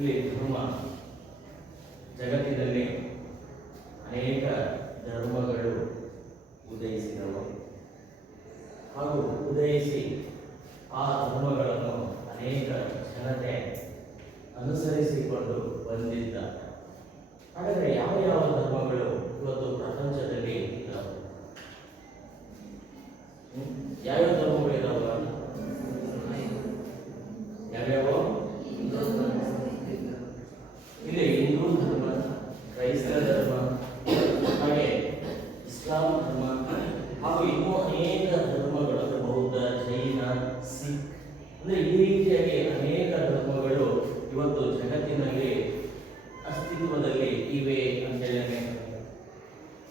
ಇಲ್ಲಿ ಧರ್ಮ ಜಗತ್ತಿನಲ್ಲಿ ಅನೇಕ ಧರ್ಮಗಳು ಉದಯಿಸಿದವು ಹಾಗೂ ಉದಯಿಸಿ ಆ ಧರ್ಮಗಳನ್ನು ಅನೇಕ ಜನತೆ ಅನುಸರಿಸಿಕೊಂಡು ಬಂದಿದ್ದ. ಹಾಗಾದರೆ ಯಾವ ಯಾವ ಧರ್ಮಗಳು ಇವತ್ತು ಪ್ರಪಂಚದಲ್ಲಿ ಇದ್ದಾವೆ? ಯಾವ್ಯಾವ ಧರ್ಮಗಳು ಇದಾವ? ಯಾವ್ಯಾವ? ಇಲ್ಲಿ ಹಿಂದೂ ಧರ್ಮ, ಕ್ರೈಸ್ತ ಧರ್ಮ, ಹಾಗೆ ಇಸ್ಲಾಂ ಧರ್ಮ ಹಾಗೂ ಇನ್ನೂ ಅನೇಕ ಧರ್ಮಗಳು, ಬೌದ್ಧ, ಜೈನ, ಸಿಖ್, ಅಂದ್ರೆ ಈ ರೀತಿಯಾಗಿ ಅನೇಕ ಧರ್ಮಗಳು ಇವತ್ತು ಜಗತ್ತಿನಲ್ಲಿ ಅಸ್ತಿತ್ವದಲ್ಲಿ ಇವೆ ಅಂತ ಹೇಳಿ.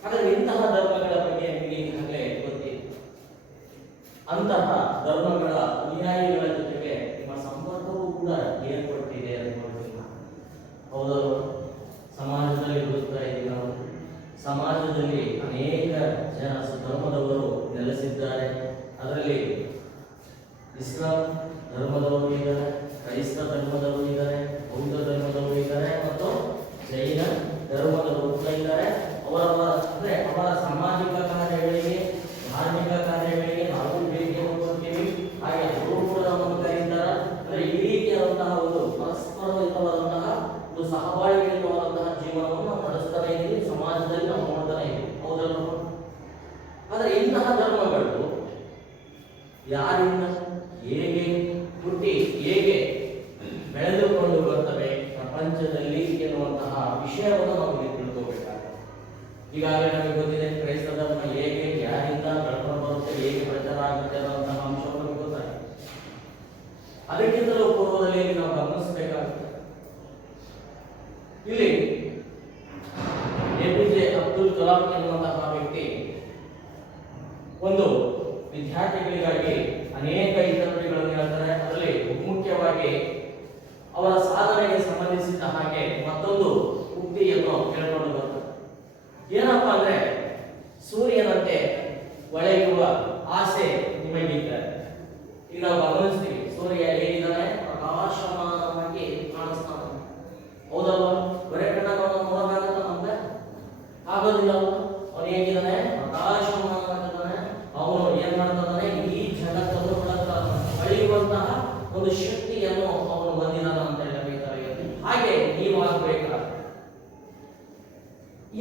ಹಾಗಾದ್ರೆ ಇಂತಹ ಧರ್ಮಗಳ ಬಗ್ಗೆ ನಿಮಗೆ ಈಗಾಗಲೇ ಗೊತ್ತಿದೆ. ಅಂತಹ ಧರ್ಮಗಳ ಅನುಯಾಯಿಗಳ ಜೊತೆಗೆ ನಿಮ್ಮ ಸಂಪರ್ಕವೂ ಕೂಡ ಏರ್ಪಟ್ಟಿದೆ ಅನ್ಕೊಳ್ತೀನಿ. ಹೌದಲ್ವ? ಸಮಾಜದಲ್ಲಿ ಬದುಕ್ತಾ ಇದ್ದೀವಿ ನಾವು. ಸಮಾಜದಲ್ಲಿ ಅನೇಕ ಜನ ಧರ್ಮದವರು ನೆಲೆಸಿದ್ದಾರೆ. ಅದರಲ್ಲಿ ಇಸ್ಲಾಂ ಧರ್ಮದವರು ಇದ್ದಾರೆ, ಕ್ರೈಸ್ತ ಧರ್ಮದವರು ಇದ್ದಾರೆ, ಬೌದ್ಧ ಧರ್ಮದವರು ಇದ್ದಾರೆ ಮತ್ತು ಜೈನ ಧರ್ಮದವರು ಕೂಡ ಇದ್ದಾರೆ. ಅವರ ಸಾಮಾಜಿಕ ಕಾರ್ಯಗಳಿಗೆ, ಧಾರ್ಮಿಕ ಕಾರ್ಯಗಳಿಗೆ ನಾವು ಭೇಟಿಯನ್ನು ಕೊಡ್ತೀವಿ. ಹಾಗೆ ಅವರು ಕೂಡ ನಮ್ಮನ್ನು ಕರೀತಾರೆ. ಅಂದ್ರೆ ಈ ರೀತಿಯಾದಂತಹ ಒಂದು ಪರಸ್ಪರಯುತವಾದಂತಹ ಒಂದು ಸಹಬಾಳ್ವೆಯುತವಾದಂತಹ ಜೀವನವನ್ನು ನಾವು ನಡೆಸ್ತಾನೆ ಇದ್ದೀವಿ. ಸಮಾಜದಲ್ಲಿ ನಾವು ನೋಡ್ತಾನೆ ಇದ್ದೀವಿ. ಹೌದಲ್ವ? ಆದರೆ ಇಂತಹ ಧರ್ಮಗಳು ಯಾರಿಂದ, ಹೇಗೆ ಹುಟ್ಟಿ, ಹೇಗೆ ಬೆಳೆದುಕೊಂಡು ಬರ್ತವೆ ಪ್ರಪಂಚದಲ್ಲಿ ಎನ್ನುವಂತಹ ವಿಷಯವನ್ನು ನಾವು ಇಲ್ಲಿ ತಿಳ್ಕೋಬೇಕಾಗುತ್ತೆ. ಈಗಾಗಲೇ ನಮಗೆ ಗೊತ್ತಿದೆ ಕ್ರೈಸ್ತ ಧರ್ಮ ಹೇಗೆ, ಯಾರಿಂದ ಬೆಳ್ಕೊಂಡು ಬರುತ್ತೆ, ಹೇಗೆ ಪ್ರಚಾರ ಆಗುತ್ತೆ ಅನ್ನುವಂತಹ ಅಂಶವನ್ನು ನಮಗೆ ಗೊತ್ತಾಗಿದೆ. ಅದಕ್ಕಿಂತಲೂ ಪೂರ್ವದಲ್ಲಿ ನಾವು ಗಮನಿಸಬೇಕಾಗುತ್ತೆ. ಇಲ್ಲಿ APJ ಅಬ್ದುಲ್ ಕಲಾಂ ಎನ್ನುವಂತಹ ವ್ಯಕ್ತಿ ಒಂದು ವಿದ್ಯಾರ್ಥಿಗಳಿಗಾಗಿ ಅನೇಕ ಹಿತನುಡಿಗಳನ್ನು ಹೇಳ್ತಾರೆ. ಅದರಲ್ಲಿ ಮುಖ್ಯವಾಗಿ ಅವರ ಸಾಧನೆಗೆ ಸಂಬಂಧಿಸಿದ ಹಾಗೆ ಮತ್ತೊಂದು ಉಕ್ತಿಯನ್ನು ಹೇಳ್ಕೊಂಡು ಬರ್ತಾರೆ. ಏನಪ್ಪಾ ಅಂದ್ರೆ, ಸೂರ್ಯನಂತೆ ಹೊಳೆಯುವ ಆಸೆ ನಿಮಗಿದ್ದರೆ. ಈಗ ನಾವು ಗಮನಿಸ್ತೀವಿ, ಸೂರ್ಯ ಹೇಗಿದ್ದಾನೆ? ಪ್ರಕಾಶಮಾನವಾಗಿ ಕಾಣಿಸ್ತಾನೆ. ಹೌದಲ್ವಾ? ಬರೇ ಕಣ್ಣಾಗ ನೋಡೋದಾಗತ್ತ ನಮ್ಗೆ? ಆಗೋದಿಲ್ಲ. ಅವನು ಹೇಗಿದ್ದಾನೆ? ಪ್ರಕಾಶಮಾನವಾಗಿದ್ದಾನೆ. ಅವನು ಏನ್ ಮಾಡ್ತಾನೆ? ಈ ಜಗತ್ತನ್ನು ಹೊಳೆಯುವಂತಹ ಒಂದು ಶಕ್ತಿಯನ್ನು ಅವನು ಹೊಂದಿದಾನ ಅಂತ ಹೇಳಬೇಕಾಗಿದೆ. ಹಾಗೆ ನೀವು ಆಗ್ಬೇಕಾದ್ರೆ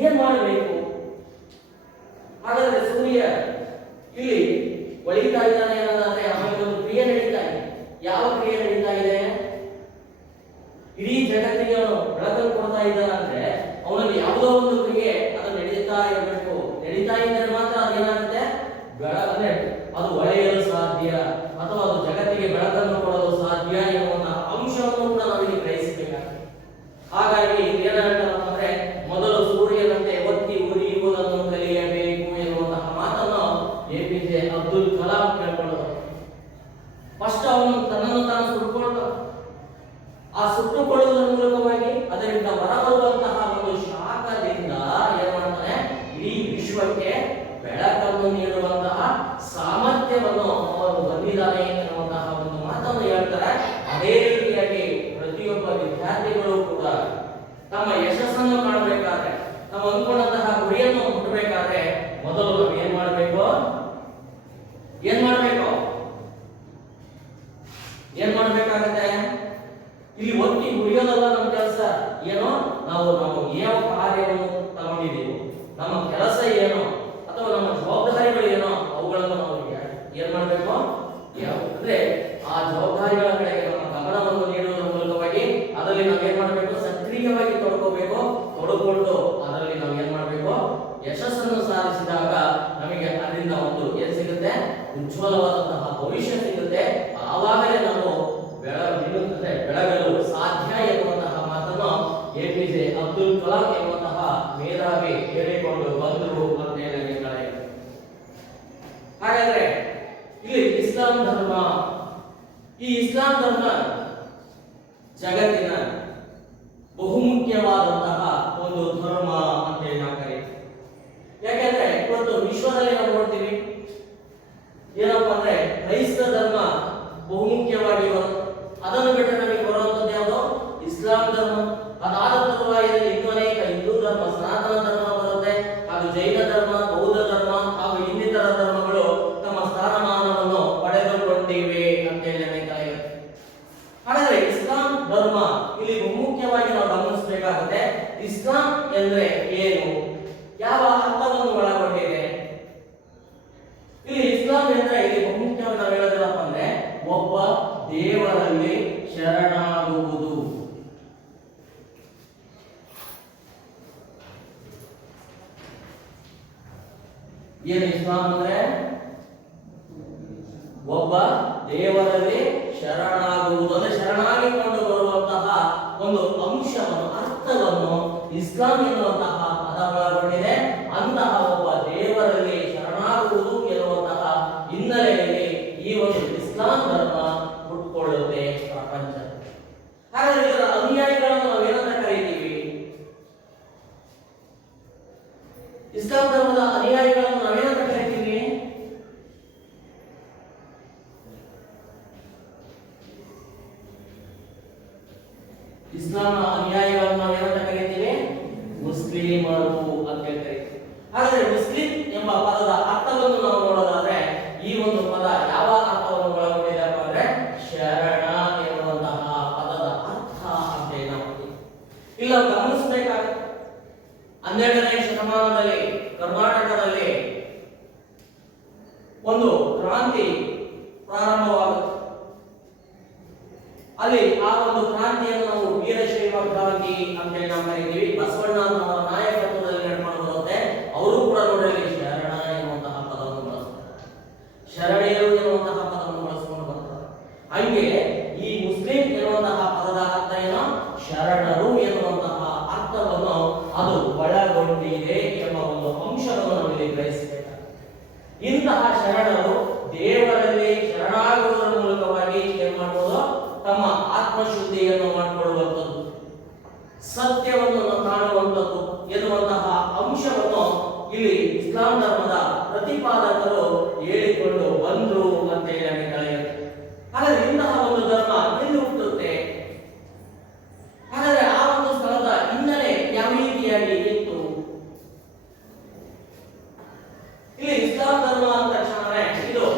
ಏನ್ ಮಾಡಬೇಕು? ಹಾಗಾದ್ರೆ ಸೂರ್ಯ ಇಲ್ಲಿ ಹೊಳಿತಾ ಇದ್ದಾನೆ ಅನ್ನೋದಾದ್ರೆ ಅವನಿಗೆ ಒಂದು ಕ್ರಿಯೆ ನಡೀತಾ ಇದೆ. ಯಾವ ಕ್ರಿಯೆ ನಡೀತಾ ಇದೆ? ಇಡೀ ಜಗತ್ತಿಗೆ ಅವನು ಬೆಳಕನ್ನು ಕೊಡ್ತಾ ಇದ್ದಾನೆ ಅಂದ್ರೆ ಅವನಲ್ಲಿ ಯಾವುದೋ ಒಂದು ಕ್ರಿಯೆ ಅದು ನಡೀತಾ ಇರಬೇಕು. ನಡೀತಾ ಇದ್ದರೆ ಮಾತ್ರ ಅದೇನಾಗುತ್ತೆ? ಬೆಳಕನ್ನೇ ಅದು ಹೊಳೆಯಲು ಸಾಧ್ಯ, ಅಥವಾ ಅದು ಜಗತ್ತಿಗೆ ಬೆಳಕನ್ನು ಕೊಡಲು ಸಾಧ್ಯ ಎನ್ನುವಂತಹ ಅಂಶವನ್ನು ಕೂಡ ನಾವಿಲ್ಲಿ ಗ್ರಹಿಸಬೇಕಾಗ್ತದೆ. ಹಾಗಾಗಿ ಏನಂತಾರಪ್ಪ ಅಂದ್ರೆ, ಮೊದಲು ಸೂರ್ಯನಂತೆ ಒತ್ತಿ ಉರಿಯುವುದನ್ನು ಕಲಿಯಬೇಕು ಎನ್ನುವಂತಹ ಮಾತನ್ನು APJ ಅಬ್ದುಲ್ ಕಲಾಂ ಕೇಳ್ಕೊಳ್ಳೋದು. ಫಸ್ಟ್ ಅವನು ತನ್ನನ್ನು ತಾನು ಸುಟ್ಟುಕೊಳ್ತಾನೆ. ಆ ಸುಟ್ಟುಕೊಳ್ಳುವುದರ ಮೂಲಕವಾಗಿ ಅದರಿಂದ ಹೊರಬರುವಂತಹ ಒಂದು ಶಾಖದಿಂದ ಏನ್ ಮಾಡ್ತಾನೆ? ಇಡೀ ವಿಶ್ವಕ್ಕೆ ಬೆಳಕನ್ನು ನೀಡುವಂತಹ ಸಾಮರ್ಥ್ಯವನ್ನು ಅವರು ಹೊಂದಿದ್ದಾನೆ ಎನ್ನುವಂತಹ ಒಂದು ಮಾತನ್ನು ಹೇಳ್ತಾರೆ. ಅದೇ ರೀತಿಯಾಗಿ ಪ್ರತಿಯೊಬ್ಬ ವಿದ್ಯಾರ್ಥಿಗಳು ಕೂಡ ತಮ್ಮ ಯಶಸ್ಸನ್ನು ಕಾಣಬೇಕಾದ್ರೆ, ನಾವು ಅಂದ್ಕೊಂಡಂತಹ ಗುರಿಯನ್ನು ಮುಟ್ಟಬೇಕಾದ್ರೆ ಮೊದಲು ನಾವು ಏನ್ ಮಾಡಬೇಕು? ಏನ್ ಮಾಡಬೇಕಾಗತ್ತೆ? ಇಲ್ಲಿ ಒತ್ತಿ ಉರಿಯೋದಲ್ಲ ನಮ್ಮ ಕೆಲಸ. ಏನೋ ನಾವು ಯಾವ ಕಾರ್ಯವನ್ನು ತಗೊಂಡಿದ್ದೀವಿ, ನಮ್ಮ ಕೆಲಸ ಏನೋ ಅಥವಾ ನಮ್ಮ ಜವಾಬ್ದಾರಿಗಳು ಏನೋ, ಅವುಗಳನ್ನು ನಾವು ಏನ್ ಮಾಡಬೇಕು? ಅಂದ್ರೆ ಆ ಜವಾಬ್ದಾರಿಗಳ ಕಡೆಗೆ ನಮ್ಮ ಗಮನವನ್ನು ನೀಡುವುದರ ಮೂಲಕವಾಗಿ ಅದರಲ್ಲಿ ನಾವು ಏನ್ ಮಾಡಬೇಕು? ಸಕ್ರಿಯವಾಗಿ ತೊಡಕೋಬೇಕು. ತೊಡಕೊಂಡು ಅದರಲ್ಲಿ ನಾವು ಏನ್ ಮಾಡಬೇಕು? ಯಶಸ್ಸನ್ನು ಸಾಧಿಸಿದಾಗ ನಮಗೆ ಅದರಿಂದ ಒಂದು ಏನ್ ಸಿಗುತ್ತೆ? ಉಜ್ವಲವಾದಂತಹ ಭವಿಷ್ಯ ಸಿಗುತ್ತೆ. ಆವಾಗಲೇ ನಾವು ಬೆಳಗಲು ಸಾಧ್ಯ ಎನ್ನುವಂತಹ ಮಾತನ್ನು APJ ಅಬ್ದುಲ್ ಕಲಾಂ ಎನ್ನುವಂತಹ ಮೇಧಾವಿ ಹೇಳಿಕೊಂಡು ಬಂದರು ಅಂತ ಹೇಳಿದ್ದಾರೆ. ಹಾಗಾದ್ರೆ ಇಲ್ಲಿ ಇಸ್ಲಾಂ ಧರ್ಮ, ಈ ಇಸ್ಲಾಂ ಧರ್ಮ ಜಗತ್ತಿನ ಬಹುಮುಖ್ಯವಾದಂತಹ ಒಂದು ಧರ್ಮ ಅಂತ ಹೇಳಿ ನಾವು ಕರೀತೀವಿ. ಯಾಕೆಂದ್ರೆ ಇವತ್ತು ವಿಶ್ವದಲ್ಲಿ ನಾವು ನೋಡ್ತೀವಿ ಏನಪ್ಪಾ ಅಂದ್ರೆ, ಕ್ರೈಸ್ತ ಧರ್ಮ ಬಹುಮುಖ್ಯವಾಗಿ ಅದನ್ನು ಬಿಟ್ಟರೆ ನಮಗೆ ಬರುವಂತದ್ದು ಯಾವುದು? ಇಸ್ಲಾಂ ಧರ್ಮ ಯಾವ ಅರ್ಥವನ್ನು ಒಳಗೊಂಡಿದೆ? ಇಲ್ಲಿ ಇಸ್ಲಾಂ ಅಂದ್ರೆ ಇಲ್ಲಿ ಬಹುಮುಖ್ಯವಾಗಿ ನಾವು ಹೇಳೋದೇನಪ್ಪ ಅಂದ್ರೆ ಒಬ್ಬ ದೇವರಲ್ಲಿ ಶರಣಾಗುವುದು. ಏನು ಇಸ್ಲಾಂ ಅಂದ್ರೆ? ಒಬ್ಬ ದೇವರಲ್ಲಿ ಶರಣಾಗುವುದು ಅಂದ್ರೆ ಶರಣಾಗಿಕೊಂಡು ಬರುವಂತಹ ಒಂದು ಅಂಶವನ್ನು, ಅರ್ಥವನ್ನು ಇಸ್ಲಾಂ ಎನ್ನುವಂತಹ ಪದ ಒಳಗೊಂಡಿದೆ. ಅಂತಹ ಒಬ್ಬ ದೇವರಲ್ಲಿ ಶರಣಾಗುವುದು ಎನ್ನುವಂತಹ ಹಿನ್ನೆಲೆಯಲ್ಲಿ ಈ ಒಂದು ಇಸ್ಲಾಂ ಧರ್ಮ ಹುಟ್ಟುಕೊಳ್ಳುತ್ತೆ ಪ್ರಪಂಚ. ಹಾಗಾದ್ರೆ ಇದರ ಅನುಯಾಯಿಗಳನ್ನು ನಾವು ಏನಂತ ಕರೀತೀವಿ? ಇಸ್ಲಾಂ ಧರ್ಮದ ಅನುಯಾಯಿಗಳನ್ನು ನಾವೇನಂತ ಕರೀತೀವಿ? ಇಸ್ಲಾಂನ ಅನುಯಾಯಿಗಳನ್ನು ನಾವು ಏನಂತ ಕರೀತೀವಿ? ಮುಸ್ಲಿಮರು ಅಂತ ಕರೀತೀವಿ. ಹಾಗಾದ್ರೆ ಮುಸ್ಲಿಂ ಎಂಬ ಪದದ ಅರ್ಥವನ್ನು ನಾವು ನೋಡೋದಾದ್ರೆ ಈ ಒಂದು ಪದ ಯಾವ ಅರ್ಥವನ್ನು ಒಳಗೊಂಡಿದೆ ಅಂದ್ರೆ ಶರಣ ಎನ್ನುವಂತಹ ಪದದ ಅರ್ಥ ಅಂತ ನಾವು ಇಲ್ಲ ಗಮನಿಸಬೇಕಾಗುತ್ತೆ. 12ನೇ ಶತಮಾನದಲ್ಲಿ ಕರ್ನಾಟಕದಲ್ಲಿ ಒಂದು ಕ್ರಾಂತಿ ಪ್ರಾರಂಭವಾಗುತ್ತೆ. ಅಲ್ಲಿ ಆ ಒಂದು ಕ್ರಾಂತಿಯನ್ನು ನಾವು ವೀರಶೈವ ಕ್ರಾಂತಿ ಅಂತ ನಾವು ಕರೀತೀವಿ. ಬಸವಣ್ಣ ಅವರ ನಾಯಕತ್ವದಲ್ಲಿ ನಡ್ಕೊಂಡು ಬರುತ್ತೆ. ಅವರು ಕೂಡ ನೋಡಲಿ ಶರಣ ಎನ್ನುವಂತಹ ಪದವನ್ನು ಬಳಸ್ತಾರೆ, ಶರಣೆಯರು ಎನ್ನುವಂತಹ ಪದವನ್ನು ಬಳಸಿಕೊಂಡು ಬರ್ತಾರೆ. ಹಂಗೆ ಈ ಮುಸ್ಲಿಂ ಎನ್ನುವಂತಹ ಪದದ ಅರ್ಥ ಏನು? ಶರಣರು ಎನ್ನುವಂತಹ ಅರ್ಥವನ್ನು ಅದು ಒಳಗೊಂಡಿದೆ ಎಂಬ ಒಂದು ಅಂಶವನ್ನು ನಾವು ಇಲ್ಲಿ ಗ್ರಹಿಸಬೇಕಾಗಿದೆ. ಇಂತಹ ಶರಣರು ದೇವರಲ್ಲಿ ಶರಣಾಗುವುದರ ಮೂಲಕವಾಗಿ ಏನ್ ಮಾಡಬಹುದು? ತಮ್ಮ ಆತ್ಮಶುದ್ಧಿಯನ್ನು ಮಾಡಿಕೊಳ್ಳುವಂಥದ್ದು, ಸತ್ಯವನ್ನು ಕಾಣುವಂಥದ್ದು ಎನ್ನುವಂತಹ ಅಂಶವನ್ನು ಇಲ್ಲಿ ಇಸ್ಲಾಂ ಧರ್ಮದ ಪ್ರತಿಪಾದಕರು ಹೇಳಿಕೊಂಡು ಬಂದ್ರು ಅಂತ ಹೇಳಿ ತಿಳಿಯುತ್ತೆ. ಹಾಗಾದ್ರೆ ಇಂತಹ ಒಂದು ಧರ್ಮ ಎಲ್ಲಿ ಹುಟ್ಟುತ್ತೆ? ಹಾಗಾದ್ರೆ ಆ ಒಂದು ಸ್ಥಳದ ಹಿನ್ನೆಲೆ ಯಾವ ರೀತಿಯಾಗಿ ಇತ್ತು? ಇಲ್ಲಿ ಇಸ್ಲಾಂ ಧರ್ಮ ಅಂದ ತಕ್ಷಣ ಇದು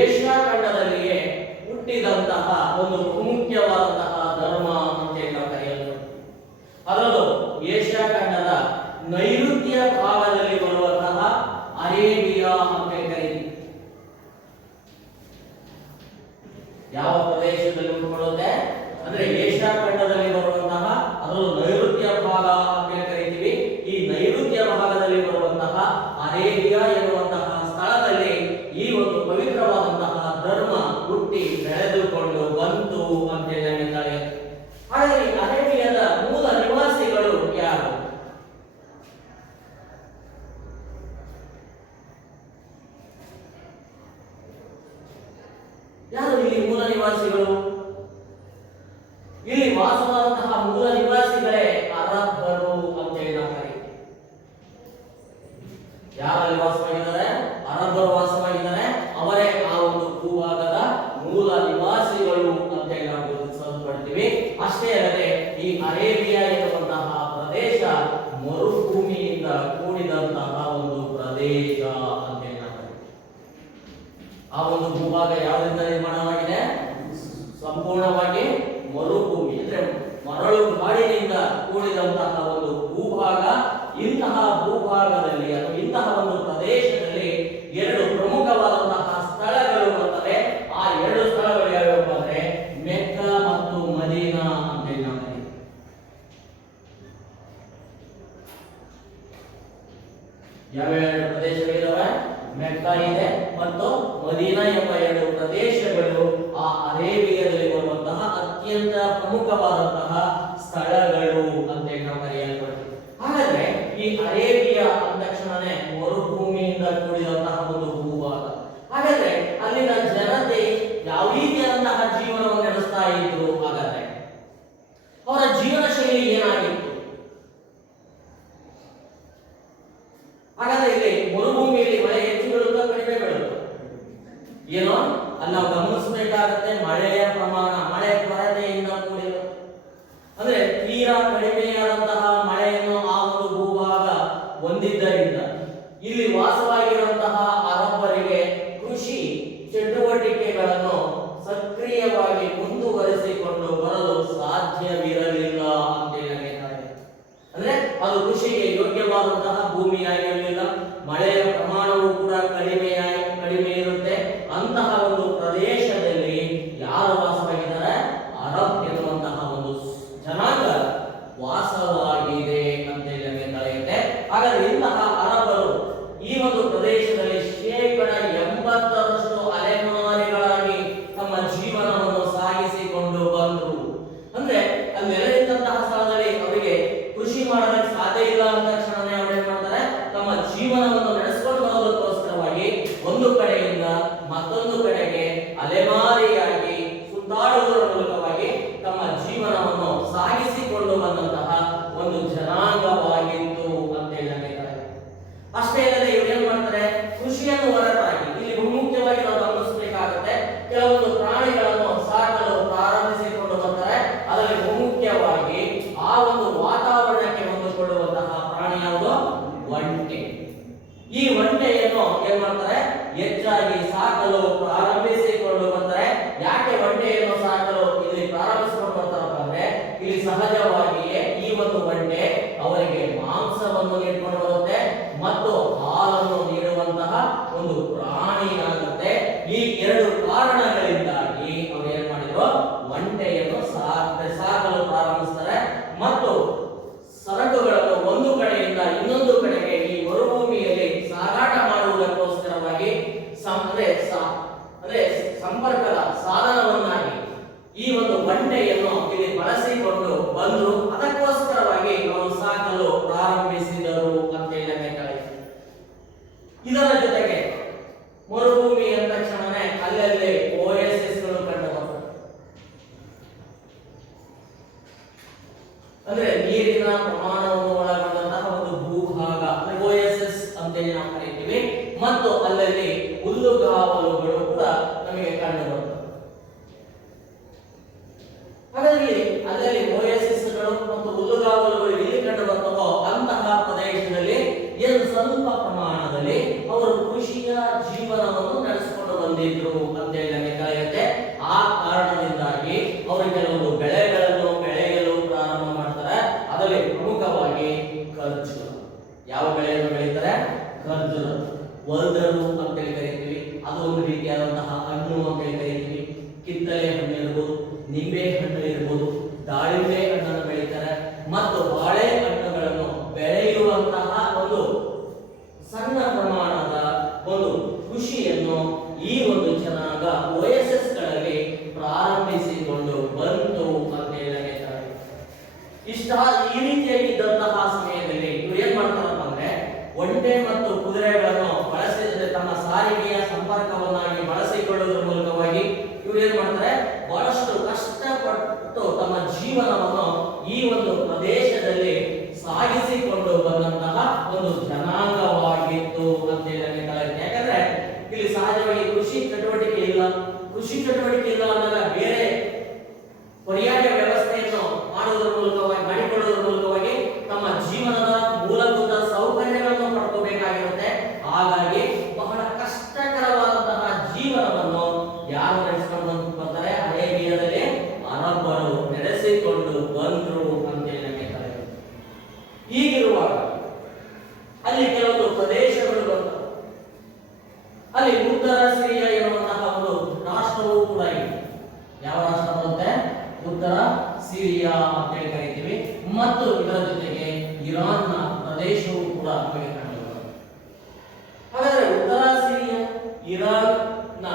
ಏಷ್ಯಾ ಖಂಡದಲ್ಲಿಯೇ ಹುಟ್ಟಿದಂತಹ ಒಂದು ಮುಖ್ಯವಾದಂತಹ ಧರ್ಮ ಅಂತ ನಾವು ಕರೆಯಬಹುದು. ಅದರಲ್ಲೂ ಏಷ್ಯಾ ಖಂಡದ ನೈಋತ್ಯ ಭಾಗದಲ್ಲಿ ಬರುವಂತಹ ಅರೇಬಿಯಾ ಅಂತ ಕರೀತೀವಿ. ಯಾವ ಪ್ರದೇಶದಲ್ಲಿ ಹುಟ್ಟುಕೊಳ್ಳುತ್ತೆ ಅಂದ್ರೆ ಏಷ್ಯಾ ಖಂಡದಲ್ಲಿ ಬರುವಂತಹ, ಅದರಲ್ಲೂ ನೈಋತ್ಯ ಭಾಗ ಅಂತ ಕರೀತೀವಿ. ಈ ನೈಋತ್ಯ ಭಾಗದಲ್ಲಿ ಬರುವಂತಹ ಅರೇಬಿಯಾ ಎನ್ನುವಂತಹ ಸ್ಥಳದಲ್ಲಿ ಈ ಒಂದು ಪವಿತ್ರವಾದಂತಹ ಧರ್ಮ ಹುಟ್ಟಿ ಬೆಳೆದುಕೊಂಡು ಬಂತು ಅಂತ ಹೇಳಿದ್ದಾರೆ. ಹಾಗಾಗಿ ಅರೇಬಿಯಾದ ಮೂಲ ನಿವಾಸಿಗಳು ಯಾರು? ಯಾರು ಇಲ್ಲಿ ಮೂಲ ನಿವಾಸಿಗಳು? ಇಲ್ಲಿ ವಾಸವಾದಂತಹ ಮೂಲ ನಿವಾಸಿಗಳೇ ಅರಬ್ಬರು ಅಂತ ಹೇಳಿದ್ದಾರೆ. ಯಾರಲ್ಲಿ ವಾಸವಾಗಿದ್ದಾರೆ? ಅರಬ್ಬರು ವಾಸವಾಗಿದ್ದಾರೆ. ಅವರೇ ಆ ಒಂದು ಭೂಭಾಗದ ಮೂಲ ನಿವಾಸಿಗಳು ಅಂತ ನಾವು ಗುರುತಿಸಲ್ಪಡ್ತೀವಿ. ಅಷ್ಟೇ ಅಲ್ಲದೆ ಈ ಅರೇಬಿಯಾ ಎನ್ನುವಂತಹ ಪ್ರದೇಶ ಮರುಭೂಮಿಯಿಂದ ಕೂಡಿದಂತಹ ಒಂದು ಪ್ರದೇಶ ಅಂತ ಆ ಒಂದು ಭೂಭಾಗ ಯಾವುದರಿಂದ ನಿರ್ಮಾಣವಾಗಿದೆ? ಸಂಪೂರ್ಣವಾಗಿ ಮರುಭೂಮಿ ಅಂದ್ರೆ ಮರಳು ಕಾಡಿನಿಂದ ಕೂಡಿದಂತಹ ಒಂದು ಭೂಭಾಗ. ಇಂತಹ ಭೂಭಾಗದಲ್ಲಿ ಅಥವಾ ಇಂತಹ ಒಂದು ಪ್ರದೇಶದಲ್ಲಿ ಎರಡು ಪ್ರಮುಖವಾದಂತಹ ಸ್ಥಳಗಳು ಬರ್ತವೆ. ಆ ಎರಡು ಸ್ಥಳಗಳು ಯಾವ್ಯಾವ ಅಂದ್ರೆ ಮೆಕ್ಕಾ ಮತ್ತು ಮದೀನಾ ಅಂತ ನಾವು ಯಾವ್ಯಾವ ಪ್ರದೇಶಗಳಿದಾವೆ? ಮೆಕ್ಕಾ ಇದೆ ಮತ್ತು ಮದೀನಾ ಎಂಬ ಎರಡು ಪ್ರದೇಶಗಳು ಆ ಅರೇಬಿಯಾದಲ್ಲಿ ಬರುವಂತಹ ಅತ್ಯಂತ ಪ್ರಮುಖವಾದಂತಹ ಸ್ಥಳಗಳು ಅಂತ ನಾವು ಕರೆಯಲ್ಪಡ್ತೀವಿ. ಹಾಗಾದ್ರೆ ಈ ಅರೇಬಿಯಾ ಅಂದ ತಕ್ಷಣನೇ ಮರುಭೂಮಿಯಿಂದ ಕೂಡಿದಂತಹ ಒಂದು ಭೂಭಾಗ. ಹಾಗಾದ್ರೆ ಅಲ್ಲಿನ ಜನತೆ ಯಾವ ರೀತಿಯಾದಂತಹ ಜೀವನವನ್ನು ನಡೆಸ್ತಾ ಇದ್ರು? ಹಾಗಾದ್ರೆ ಅವರ ಜೀವನ ಶೈಲಿ ಏನಾಗಿತ್ತು? ಹಾಗಾದ್ರೆ ಇಲ್ಲಿ ಮರುಭೂಮಿಯಲ್ಲಿ ಮಳೆ ಹೆಚ್ಚು ಬೀಳುತ್ತಾ ಕಡಿಮೆ ಬೀಳುತ್ತಾ? ಏನೋ ಅಲ್ಲಿ ನಾವು ಗಮನಿಸಬೇಕಾಗತ್ತೆ. ಮಳೆಯ ಪ್ರಮಾಣ, ಮಳೆ ಕೊರತೆಯಿಂದ ಕೂಡಿದ ಅಂದ್ರೆ ತೀರಾ ಕಡಿಮೆಯಾದಂತಹ ಮಳೆಯನ್ನು ಆ ಒಂದು ಭೂಭಾಗ ಹೊಂದಿದ್ದರಿಂದ ಇಲ್ಲಿ ವಾಸವಾಗಿರುವಂತಹ ಅರಬ್ಬರಿಗೆ ಕೃಷಿ ಚಟುವಟಿಕೆಗಳನ್ನು ಸಕ್ರಿಯವಾಗಿ ಮುಂದುವರಿಸಿಕೊಂಡು ಬರಲು ಸಾಧ್ಯವಿರಲಿಲ್ಲ ಅಂತ ಹೇಳ್ತಾರೆ. ಅಂದ್ರೆ ಅದು ಕೃಷಿಗೆ ಯೋಗ್ಯವಾದ ಫಲವತ್ತಾದಂತಹ ಭೂಮಿಯಾಗಿರಲಿಲ್ಲ, ಮಳೆಯ ಪ್ರಮಾಣವೂ ಕೂಡ ಕಡಿಮೆ ಇರುತ್ತೆ. ಅಂತಹ ಒಂದು ಪ್ರದೇಶದಲ್ಲಿ ಯಾರು ವಾಸವಾಗಿದ್ದಾರೆ? ಅರಬ್ ಎನ್ನುವಂತಹ ಒಂದು ಜನಾಂಗ ವಾಸವಾಗಿದೆ ಅಂತ ಹೇಳಿ ನಡೆಯುತ್ತೆ. ಹಾಗಾದ್ರೆ ಇಂತಹ ಅರಬರು ಈ ಒಂದು ಪ್ರದೇಶದಲ್ಲಿ 80% ಅಲೆಮಾರಿಗಳಾಗಿ ತಮ್ಮ ಜೀವನವನ್ನು ಸಾಗಿಸಿಕೊಂಡು ಬಂದರು. ಅಂದ್ರೆ ಅಲ್ಲಿ ನೆಲೆಸಿದಂತಹ ಸ್ಥಳದಲ್ಲಿ ಅವರಿಗೆ ಕೃಷಿ ಮಾಡಲಿಕ್ಕೆ ಸಾಧ್ಯ ಇಲ್ಲ ಅಂತ ತಕ್ಷಣನೇ ಅವರು ಏನ್ ಮಾಡ್ತಾರೆ? ತಮ್ಮ ಜೀವನವನ್ನು ನಡೆಸಿಕೊಂಡು ಬರೋದಕ್ಕೋಸ್ಕರವಾಗಿ ಒಂದು ಕಡೆಯಿಂದ ಮತ್ತೊಂದು ಕಡೆಗೆ ಅಲೆಮಾರಿಯಾಗಿ ಸುತ್ತಾಡುವುದರ ಮೂಲಕವಾಗಿ ತಮ್ಮ ಜೀವನವನ್ನು ಸಾಗಿಸಿಕೊಂಡು ಬಂದಂತಹ ಒಂದು ಜನಾಂಗವಾಗಿತ್ತು ಅಂತ ಹೇಳಬೇಕಾಗಿದೆ. ಅಷ್ಟೇ ಅಲ್ಲದೆ ಇವರು ಏನ್ ಮಾಡ್ತಾರೆ? ಕೃಷಿಯನ್ನು ಹೊರತಾಗಿ ಇಲ್ಲಿ ಬಹುಮುಖ್ಯವಾಗಿ ನಾವು ಗಮನಿಸಬೇಕಾಗುತ್ತೆ, ಕೆಲವೊಂದು ಪ್ರಾಣಿಗಳನ್ನು ಸಾಕಲು ಪ್ರಾರಂಭಿಸಿಕೊಂಡು ಬರ್ತಾರೆ. ಅದರಲ್ಲಿ ಬಹುಮುಖ್ಯವಾಗಿ ಆ ಒಂದು ವಾತಾವರಣಕ್ಕೆ ಹೊಂದಿಕೊಳ್ಳುವಂತಹ ಪ್ರಾಣಿ ಯಾವುದು? ಒಂಟೆ. ಈ ಒಂಟೆಯನ್ನು ಏನ್ ಮಾಡ್ತಾರೆ? ಹೆಚ್ಚಾಗಿ ಸಾಕಲು ಪ್ರಾರಂಭಿಸಿಕೊಂಡು ಬರ್ತಾರೆ. ಯಾಕೆ ಒಂಟೆಯನ್ನು ಸಾಕಲು ಇಲ್ಲಿ ಪ್ರಾರಂಭಿಸಿಕೊಂಡು ಬರ್ತಾರಪ್ಪ ಅಂದ್ರೆ, ಇಲ್ಲಿ ಸಹಜವಾಗಿಯೇ ಈ ಒಂದು ಒಂಟೆ ಅವರಿಗೆ ಮಾಂಸವನ್ನು ನೀಡಿಕೊಂಡು ಬರುತ್ತೆ ಮತ್ತು ಹಾಲನ್ನು ನೀಡುವಂತಹ ಒಂದು ಪ್ರಾಣಿಯಾಗುತ್ತೆ. ಈ ಎರಡು ಕಾರಣಗಳಿಂದಾಗಿ ಅವರು ಏನ್ ಮಾಡಿದ್ರು? ಒಂಟೆಯನ್ನು ಸಾಕಲು ಪ್ರಾರಂಭಿಸ್ತಾರೆ ಮತ್ತು ಸರಕುಗಳನ್ನು ಒಂದು ಕಡೆಯಿಂದ ಇನ್ನೊಂದು ಕಡೆಗೆ ಈ ಮರುಭೂಮಿಯಲ್ಲಿ ಸಾಗಾಟ ಮಾಡುವುದಕ್ಕೋಸ್ಕರವಾಗಿ ಅಂದ್ರೆ ಸಂಪರ್ಕದ ಸಾಧನವನ್ನಾಗಿ ಈ ಒಂದು ಒಂಟೆಯನ್ನು ಇಲ್ಲಿ ಬಳಸಿಕೊಂಡು ಬಂದರು. ಅದಕ್ಕೋಸ್ಕರವಾಗಿ ಅವರು ಸಾಕಲು ಪ್ರಾರಂಭಿಸಿದರು ಅಂತ ಹೇಳಬೇಕಾಗಿದೆ. ಇದರ ಜೊತೆಗೆ ಮರುಭೂಮಿ ಅಂದ ತಕ್ಷಣನೇ ಅಲ್ಲಲ್ಲಿ ಓಎಸ್ಎಸ್ಗಳು ಕಂಡು ಬರ್ತವೆ. ಅಂದ್ರೆ ನೀರಿನ ಪ್ರಮಾಣವನ್ನು ಒಳಗೊಂಡಂತಹ ಒಂದು ಭೂಭಾಗ ಓಎಸ್ಎಸ್ ಅಂತೇಳಿ ನಾವು ಕರೀತೀವಿ. ಮತ್ತು ಅಲ್ಲಲ್ಲಿ ಹುಲ್ಲುಗಾವಲುಗಳು ಕೂಡ ನಮಗೆ ಕಂಡು ಬರ್ತವೆ. ಹಾಗಾಗಿ ಅಲ್ಲಲ್ಲಿ ಓಎಸ್ಎಸ್ಗಳು ಮತ್ತು ಹುಲ್ಲುಗಾವಲುಗಳು ಎಲ್ಲಿ ಕಂಡು ಬರ್ತವೋ ಅಂತಹ ಪ್ರದೇಶದಲ್ಲಿ ಏನು ಸ್ವಲ್ಪ ಪ್ರಮಾಣದಲ್ಲಿ ಅವರು ಕೃಷಿಯ ಜೀವನವನ್ನು ನಡೆಸಿಕೊಂಡು ಬಂದಿದ್ರು ಅಂತ ಹೇಳಿ ನಮಗೆ ಕಳೆಯುತ್ತೆ. ಆ ಕಾರಣದಿಂದಾಗಿ ಅವರು ಕೆಲವೊಂದು ಬೆಳೆಗಳನ್ನು ಬೆಳೆಯಲು ಪ್ರಾರಂಭ ಮಾಡ್ತಾರೆ. ಅದರಲ್ಲಿ ಪ್ರಮುಖವಾಗಿ ಖರ್ಜೂರ. ಯಾವ ಬೆಳೆಯನ್ನು ಬೆಳೀತಾರೆ? ಖರ್ಜೂರ. ವಲ್ದರು ಅಂತ ಹೇಳಿ ಕರಿತೀವಿ. ಅದು ಒಂದು ರೀತಿಯಾದಂತಹ ಹಣ್ಣು ಅಂತ ಹೇಳಿ ಕರಿತೀವಿ. ಕಿತ್ತಳೆ ಹಣ್ಣು ಇರ್ಬೋದು, ನಿಂಬೆ ಹಣ್ಣು ಇರ್ಬೋದು, ದಾಳಿಂಬೆ ಹಣ್ಣನ್ನು ಬೆಳೀತಾರೆ ಮತ್ತು ಬಾಳೆ ಹಣ್ಣುಗಳನ್ನು ಬೆಳೆಯುವಂತಹ ಒಂದು ಸಣ್ಣ ಪ್ರಮಾಣದ ಒಂದು ಕೃಷಿಯನ್ನು ಈ ಒಂದು ಜನಾಂಗ ಓಎಸ್ಎಸ್ ಗಳಲ್ಲಿ ಪ್ರಾರಂಭಿಸಿಕೊಂಡು ಬಂತು ಅಂತ ಹೇಳಬೇಕಾಗಿದೆ. ಈ ರೀತಿಯಾಗಿ ಇದ್ದಂತಹ ಸಮಯದಲ್ಲಿ ಇವರು ಏನ್ ಮಾಡ್ತಾರಪ್ಪ ಅಂದ್ರೆ, ಒಂಟೆ ಮತ್ತು ಕುದುರೆಗಳನ್ನು ಬಳಸಿದ್ರೆ ತಮ್ಮ ಸಾರಿಗೆಯ ಸಂಪರ್ಕವನ್ನಾಗಿ ಬಳಸಿಕೊಳ್ಳುವುದರ ಮೂಲಕವಾಗಿ ಇವರು ಏನ್ ಮಾಡ್ತಾರೆ? ಬಹಳಷ್ಟು ಕಷ್ಟಪಟ್ಟು ತಮ್ಮ ಜೀವನವನ್ನು ಈ ಒಂದು ಪ್ರದೇಶದಲ್ಲಿ ಸಾಗಿಸಿಕೊಂಡು ಬಂದಂತಹ ಒಂದು ಜನಾಂಗವಾಗಿತ್ತು ಅಂತ ಹೇಳಬೇಕಾಗಿದೆ. ಯಾಕಂದ್ರೆ ಇಲ್ಲಿ ಸಹಜವಾಗಿ ಕೃಷಿ ಚಟುವಟಿಕೆ ಇಲ್ಲ ಅಂದಾಗ ಬೇರೆ ಪರ್ಯಾಯ ವ್ಯವಸ್ಥೆಯನ್ನು ಮಾಡಿಕೊಳ್ಳುವುದರ ಮೂಲಕವಾಗಿ ತಮ್ಮ ಜೀವನದ ಮೂಲಭೂತ ಸೌಕರ್ಯಗಳನ್ನು ಪಡ್ಕೋಬೇಕಾಗಿರುತ್ತೆ. ಹಾಗಾಗಿ ಬಹಳ ಕಷ್ಟಕರವಾದಂತಹ ಜೀವನವನ್ನು ಯಾರು ನಡೆಸಿಕೊಂಡು ಬರ್ತಾರೆ? ಅರೇಬಿಯಾದಲ್ಲಿ ಅರಬ್ಬರು ನಡೆಸಿಕೊಂಡು ಬಂದ್ರು ಅಂತ ಹೇಳಬೇಕಾಗಿದೆ. ಹೀಗಿರುವಾಗ ಅಲ್ಲಿ ಕೆಲವೊಂದು ಪ್ರದೇಶಗಳು ಬರ್ತವೆ. ಅಲ್ಲಿ ಉತ್ತರ ಸಿರಿಯಾ ಎನ್ನುವಂತಹ ಒಂದು ರಾಷ್ಟ್ರವೂ ಕೂಡ ಇದೆ. ಯಾವ ರಾಷ್ಟ್ರ ಬರುತ್ತೆ? ಉತ್ತರ ಸಿರಿಯಾ ಅಂತ ಹೇಳಿ ಕರಿತೀವಿ. ಮತ್ತು ಇದರ ಜೊತೆಗೆ ಇರಾನ್ನ ಪ್ರದೇಶವೂ ಕೂಡ ನಮಗೆ ಕಂಡುಬರುತ್ತೆ. ಹಾಗಾದ್ರೆ ಉತ್ತರ ಸಿರಿಯಾ, ಇರಾನ್ನ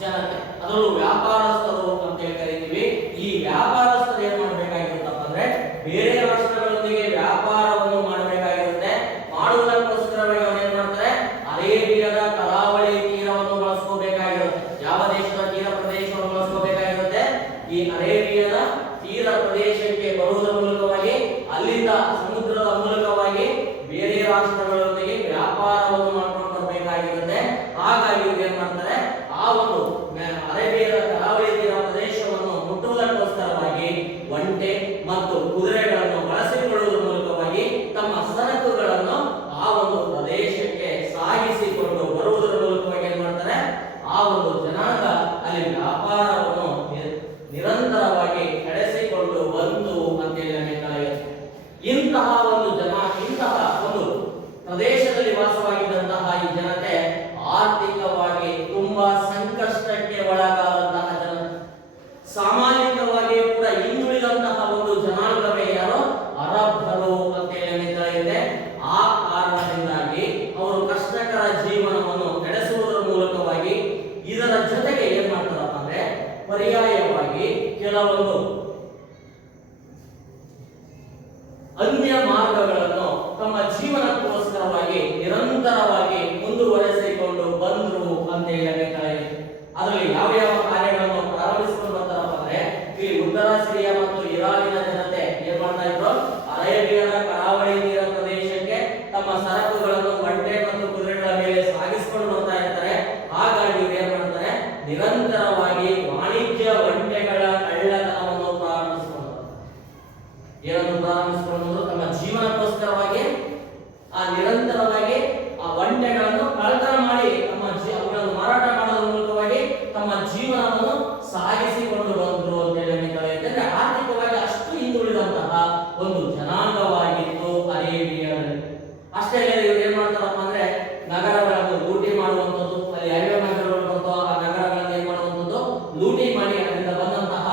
ಜನತೆ, ಅದರಲ್ಲೂ ವ್ಯಾಪಾರಸ್ಥರು ಅಂತ ಹೇಳಿ ಕರಿತೀವಿ. ಈ ವ್ಯಾಪಾರಸ್ಥರು ಏನ್ ಮಾಡಬೇಕಾಗಿರುತ್ತಪ್ಪ ಅಂದ್ರೆ, ಬೇರೆ ರಾಷ್ಟ್ರಗಳೊಂದಿಗೆ ವ್ಯಾಪಾರವನ್ನು ಮಾಡಬೇಕಾಗಿರುತ್ತೆ. ಮಾಡುವುದಕ್ಕೋಸ್ಕರವಾಗಿ ಅವರು ಏನ್ ಮಾಡ್ತಾರೆ? ಅರೇಬಿಯಾದ ಕರಾವಳಿ ತೀರವನ್ನು ಬಳಸ್ಕೋಬೇಕಾಗಿರುತ್ತೆ. ಯಾವ ದೇಶದ ತೀರ ಪ್ರದೇಶವನ್ನು ಬಳಸ್ಕೋಬೇಕಾಗಿರುತ್ತೆ? ಈ ಅರೇಬಿಯಾದ ತೀರ ಪ್ರದೇಶಕ್ಕೆ ಬರುವುದರ ಮೂಲಕವಾಗಿ ಅಲ್ಲಿಂದ ಸಮುದ್ರದ ಮೂಲಕವಾಗಿ ಬೇರೆ ರಾಷ್ಟ್ರಗಳೊಂದಿಗೆ ವ್ಯಾಪಾರವನ್ನು ಮಾಡ್ಕೊಂಡು ಬರಬೇಕಾಗಿರುತ್ತೆ. ಹಾಗಾಗಿ ಏನ್ ಮಾಡ್ತಾರೆ? ಆ ಒಂದು ಅರೇಬಿಯಾದ ಕರಾವಳಿ ತೀರ ಪ್ರದೇಶವನ್ನು ಮುಟ್ಟುವುದಕ್ಕೋಸ್ಕರವಾಗಿ ಒಂಟೆ ಮತ್ತು ಕುದುರೆಗಳನ್ನು ಬಳಸಿಕೊಳ್ಳುವುದರ ಮೂಲಕವಾಗಿ ತಮ್ಮ ಸರಕುಗಳನ್ನು ಆ ಒಂದು ಪ್ರದೇಶಕ್ಕೆ ಸಾಗಿಸಿಕೊಂಡು ಬರುವುದರ ಮೂಲಕವಾಗಿ ಏನ್ ಮಾಡ್ತಾರೆ? ಆ ಒಂದು ಜನಾಂಗ ಅಲ್ಲಿ ವ್ಯಾಪಾರವನ್ನು ನಿರಂತರವಾಗಿ ನಡೆಸಿಕೊಂಡು ಬಂತು ಅಂತ ಹೇಳಿ ನಮಗೆ ಇಂತಹ ಒಂದು ಅಷ್ಟೇ ಅಲ್ಲ, ಇವ್ರು ಏನ್ ಮಾಡ್ತಾರಪ್ಪ ಅಂದ್ರೆ ನಗರಗಳನ್ನು ಲೂಟಿ ಮಾಡುವಂಥದ್ದು, ಅಲ್ಲಿ ಯಾವ್ಯಾವ ನಗರಗಳು ಬರ್ತೋ ಆ ನಗರಗಳನ್ನು ಏನ್ ಮಾಡುವಂಥದ್ದು ಲೂಟಿ ಮಾಡಿ ಅದರಿಂದ ಬಂದಂತಹ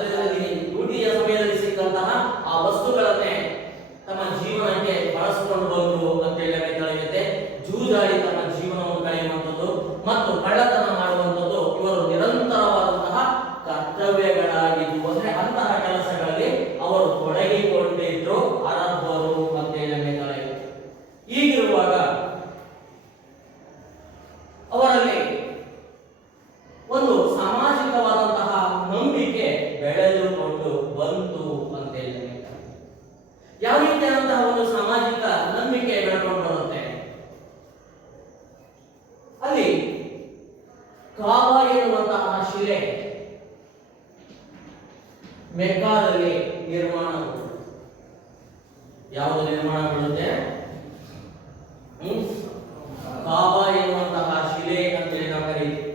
ಅದರಲ್ಲಿ ಲೂಟಿಯ ಸಮಯದಲ್ಲಿ ಸಿಕ್ಕಂತಹ ಆ ವಸ್ತುಗಳನ್ನೇ ತಮ್ಮ ಜೀವನಕ್ಕೆ ಬಳಸಿಕೊಂಡು ಬಂದರು ಅಂತ ಹೇಳಿ ಜೂಜಾಡಿ ತಮ್ಮ ಜೀವನವನ್ನು ಕಳೆಯುವಂಥದ್ದು ಮತ್ತು ಕಳ್ಳತನ ಮಾಡುವಂಥದ್ದು ಇವರು ನಿರಂತರವಾದಂತಹ ಕರ್ತವ್ಯಗಳಾಗಿದ್ದು, ಅಂದ್ರೆ ಅಂತಹ ಕೆಲಸಗಳಲ್ಲಿ ಅವರು ತೊಡಗಿಕೊಂಡಿದ್ರು ಅರಬ್ಬರು ಅಂತ ಹೇಳಿ. ಹೀಗಿರುವಾಗ ಅವರಲ್ಲಿ ಒಂದು ಸಾಮಾಜಿಕವಾದಂತಹ ನಂಬಿಕೆ ಬೆಳೆದುಕೊಂಡು ಬಂತು ಅಂತ ಹೇಳಿ. ಯಾವ ರೀತಿಯಾದಂತಹ ಒಂದು ಸಾಮಾಜಿಕ ನಂಬಿಕೆ ಬೆಳೆದುಕೊಂಡು ಬರುತ್ತೆ? ಅಲ್ಲಿ ಕಾಬಾ ಎನ್ನುವಂತಹ ಶಿಲೆ ಮೆಕ್ಕಾದಲ್ಲಿ ಯಾವುದು ನಿರ್ಮಾಣಗೊಳ್ಳುತ್ತೆ? ಕಾಬಾ ಎನ್ನುವಂತಹ ಶಿಲೆ ಅಂತೇಳಿ ನಾವು ಕರೀತೀವಿ.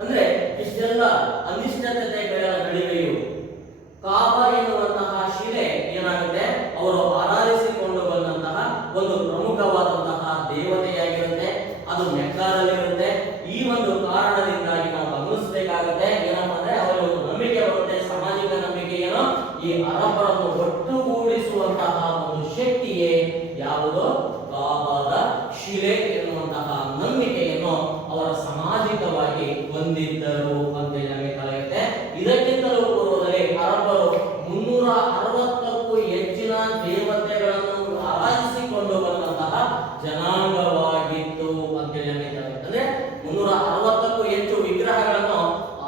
ಅಂದ್ರೆ ಇಷ್ಟೆಲ್ಲ ಅನಿಶ್ಚಿತತೆಗಳ ನಡುವೆಯೂ ಕಾಬಾ ಎನ್ನುವಂತಹ ಶಿಲೆ ಏನಾಗುತ್ತೆ, ಅವರು ಆರಾಧಿಸಿಕೊಂಡು ಬಂದಂತಹ ಒಂದು ಪ್ರಮುಖವಾದಂತಹ ದೇವತೆಯಾಗಿರುತ್ತೆ. ಅದು ಮೆಕ್ಕಾದಲ್ಲಿರುತ್ತೆ. ಈ ಒಂದು ಕಾರಣದಿಂದಾಗಿ ನಾವು ಗಮನಿಸಬೇಕಾಗುತ್ತೆ ಏನಪ್ಪಾ ಅಂದ್ರೆ ಅವರಿಗೆ ಒಂದು ನಂಬಿಕೆ ಬರುತ್ತೆ, ಸಾಮಾಜಿಕ ನಂಬಿಕೆ ಏನೋ ಈ ಅರಬ್ಬರನ್ನು ಒಟ್ಟುಗೂಡಿಸುವಂತಹ ಒಂದು ಶಕ್ತಿಯೇ ಯಾವುದೋ ಕಾಬಾದ ಶಿಲೆ ಎನ್ನುವಂತಹ ನಂಬಿಕೆಯನ್ನು ಅವರ ಸಾಮಾಜಿಕವಾಗಿ ಹೊಂದಿದ್ದರು ಅಂತ ನಮಗೆ ತಿಳಿಯುತ್ತೆ. ಇದಕ್ಕಿಂತಲೂ ಪೂರ್ವದಲ್ಲಿ ಅರಬ್ಬರು 360ಕ್ಕೂ ಹೆಚ್ಚಿನ ದೇವತೆಗಳನ್ನು ಆರಾಧಿಸಿಕೊಂಡು ಬಂದಂತಹ ಜನಾಂಗವಾಗಿತ್ತು ಅಂತ ನಮಗೆ ತಿಳಿಯುತ್ತೆ. ಅಂದ್ರೆ 360ಕ್ಕೂ ಹೆಚ್ಚು ವಿಗ್ರಹಗಳನ್ನು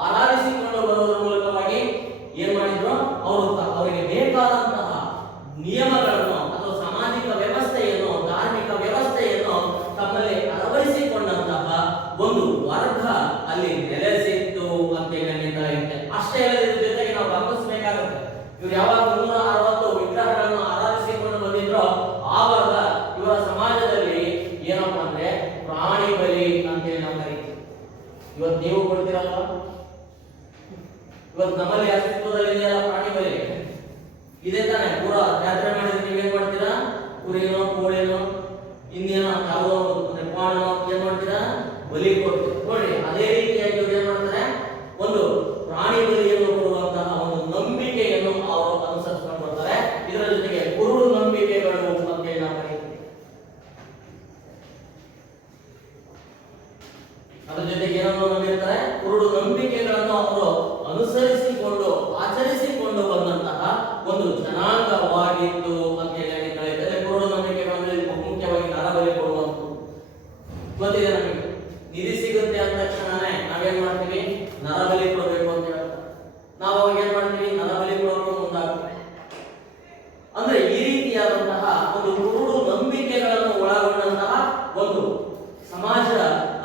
ಆರಾಧಿಸಿಕೊಂಡು ಬರುವುದರ ಮೂಲಕವಾಗಿ ಏನ್ ಮಾಡಿದ್ರು, ಅವರಿಗೆ ಬೇಕಾದಂತಹ ನಿಯಮಗಳನ್ನು ಅಥವಾ ಸಾಮಾಜಿಕ ವ್ಯವಸ್ಥೆಯನ್ನು, ಧಾರ್ಮಿಕ ವ್ಯವಸ್ಥೆಯನ್ನು ತಮ್ಮಲ್ಲಿ ಅಳವಡಿಸಿಕೊಂಡಂತಹ ಒಂದು ವರ್ಗ ಅಲ್ಲಿ ನೆಲೆಸಿತ್ತು ಅಂತ ನಮಗೆ ತಿಳಿಯುತ್ತೆ. ಅಷ್ಟೇ ಅಲ್ಲದೆ ಜೊತೆಗೆ ನಾವು ಗಮನಿಸಬೇಕಾಗುತ್ತೆ, ಇವರು ಯಾವಾಗ 360 ವಿಗ್ರಹಗಳನ್ನು ಆರಾಧಿಸಿಕೊಂಡು ಬಂದಿದ್ರೋ ಆವಾಗ ಇವರ ಸಮಾಜದಲ್ಲಿ ಏನಪ್ಪಾ ಅಂದ್ರೆ ಪ್ರಾಣಿ ಬಲಿ ಅಂತೇಳಿ ನಾವು ಕರೀತೀವಿ. ಇವತ್ತು ನೀವು ಕೊಡ್ತೀರಲ್ವಾ, ಇವತ್ತು ನಮ್ಮಲ್ಲಿ ಅಸ್ತಿತ್ವದಲ್ಲಿದೆಯಲ್ಲ ಪ್ರಾಣಿ ಬಲಿ ಇದೇ ತಾನೆ. ಪೂರಾ ಜಾತ್ರೆ ಮಾಡಿದ್ರೆ ನೀವೇನ್ ಮಾಡ್ತೀರಾ, ಕುರಿನೋ ಕೋಳಿನೋ ಇನ್ನೇನೋ ಯಾವುದೋ ಪಾಣನೋ ಏನ್ ಮಾಡ್ತೀರಾ, ಬಲಿ ಕೊಡ್ತೀರಾ. ನೋಡಿ ಅದೇ ರೀತಿಯಾಗಿ ಇವ್ರು ಏನ್ ಮಾಡ್ತಾರೆ, ಒಂದು ಪ್ರಾಣಿ ಬಲಿಯನ್ನು ಕೊಡುವಂತಹ ಒಂದು ನಂಬಿಕೆಯನ್ನು ಅವರು ಅನುಸರಿಸಿಕೊಂಡು ಬರ್ತಾರೆ. ಇದರ ಜೊತೆಗೆ ಕುರುಡು ನಂಬಿಕೆಗಳು ಅಂತ ಹೇಳಿ ನಾವು ಕರೀತೀವಿ. ಅದರ ಜೊತೆಗೆ ಏನನ್ನು ನಂಬಿರ್ತಾರೆ, ಕುರುಡು ನಂಬಿಕೆಗಳನ್ನು ಅವರು ಅನುಸರಿಸಿಕೊಂಡು ಆಚರಿಸಿಕೊಂಡು ಬಂದಂತಹ ಒಂದು ಜನಾಂಗವಾಗಿತ್ತು ಅಂತ ಹೇಳಿ ಕರೀತಾರೆ. ಕುರುಡು ನಂಬಿಕೆಗಳಲ್ಲಿ ಮುಖ್ಯವಾಗಿ ನರಬಲಿ ಕೊಡುವಂಥದ್ದು ಗೊತ್ತಿದೆ ನಮಗೆ. ನಿಧಿ ಸಿಗುತ್ತೆ ಅಂದ ತಕ್ಷಣನೇ ನಾವೇನ್ ಮಾಡ್ತೀವಿ, ನರಬಲಿ ಕೊಡಬೇಕು ಅಂತ ಹೇಳ್ತಾರೆ. ನಾವು ಅವಾಗ ಏನ್ ಮಾಡ್ತೀವಿ, ನರಬಲಿ ಕೊಡೋಕೆ ಮುಂದಾಗ್ತೀವಿ. ಅಂದ್ರೆ ಈ ರೀತಿಯಾದಂತಹ ಒಂದು ಕುರುಡು ನಂಬಿಕೆಗಳನ್ನು ಒಳಗೊಂಡಂತಹ ಒಂದು ಸಮಾಜ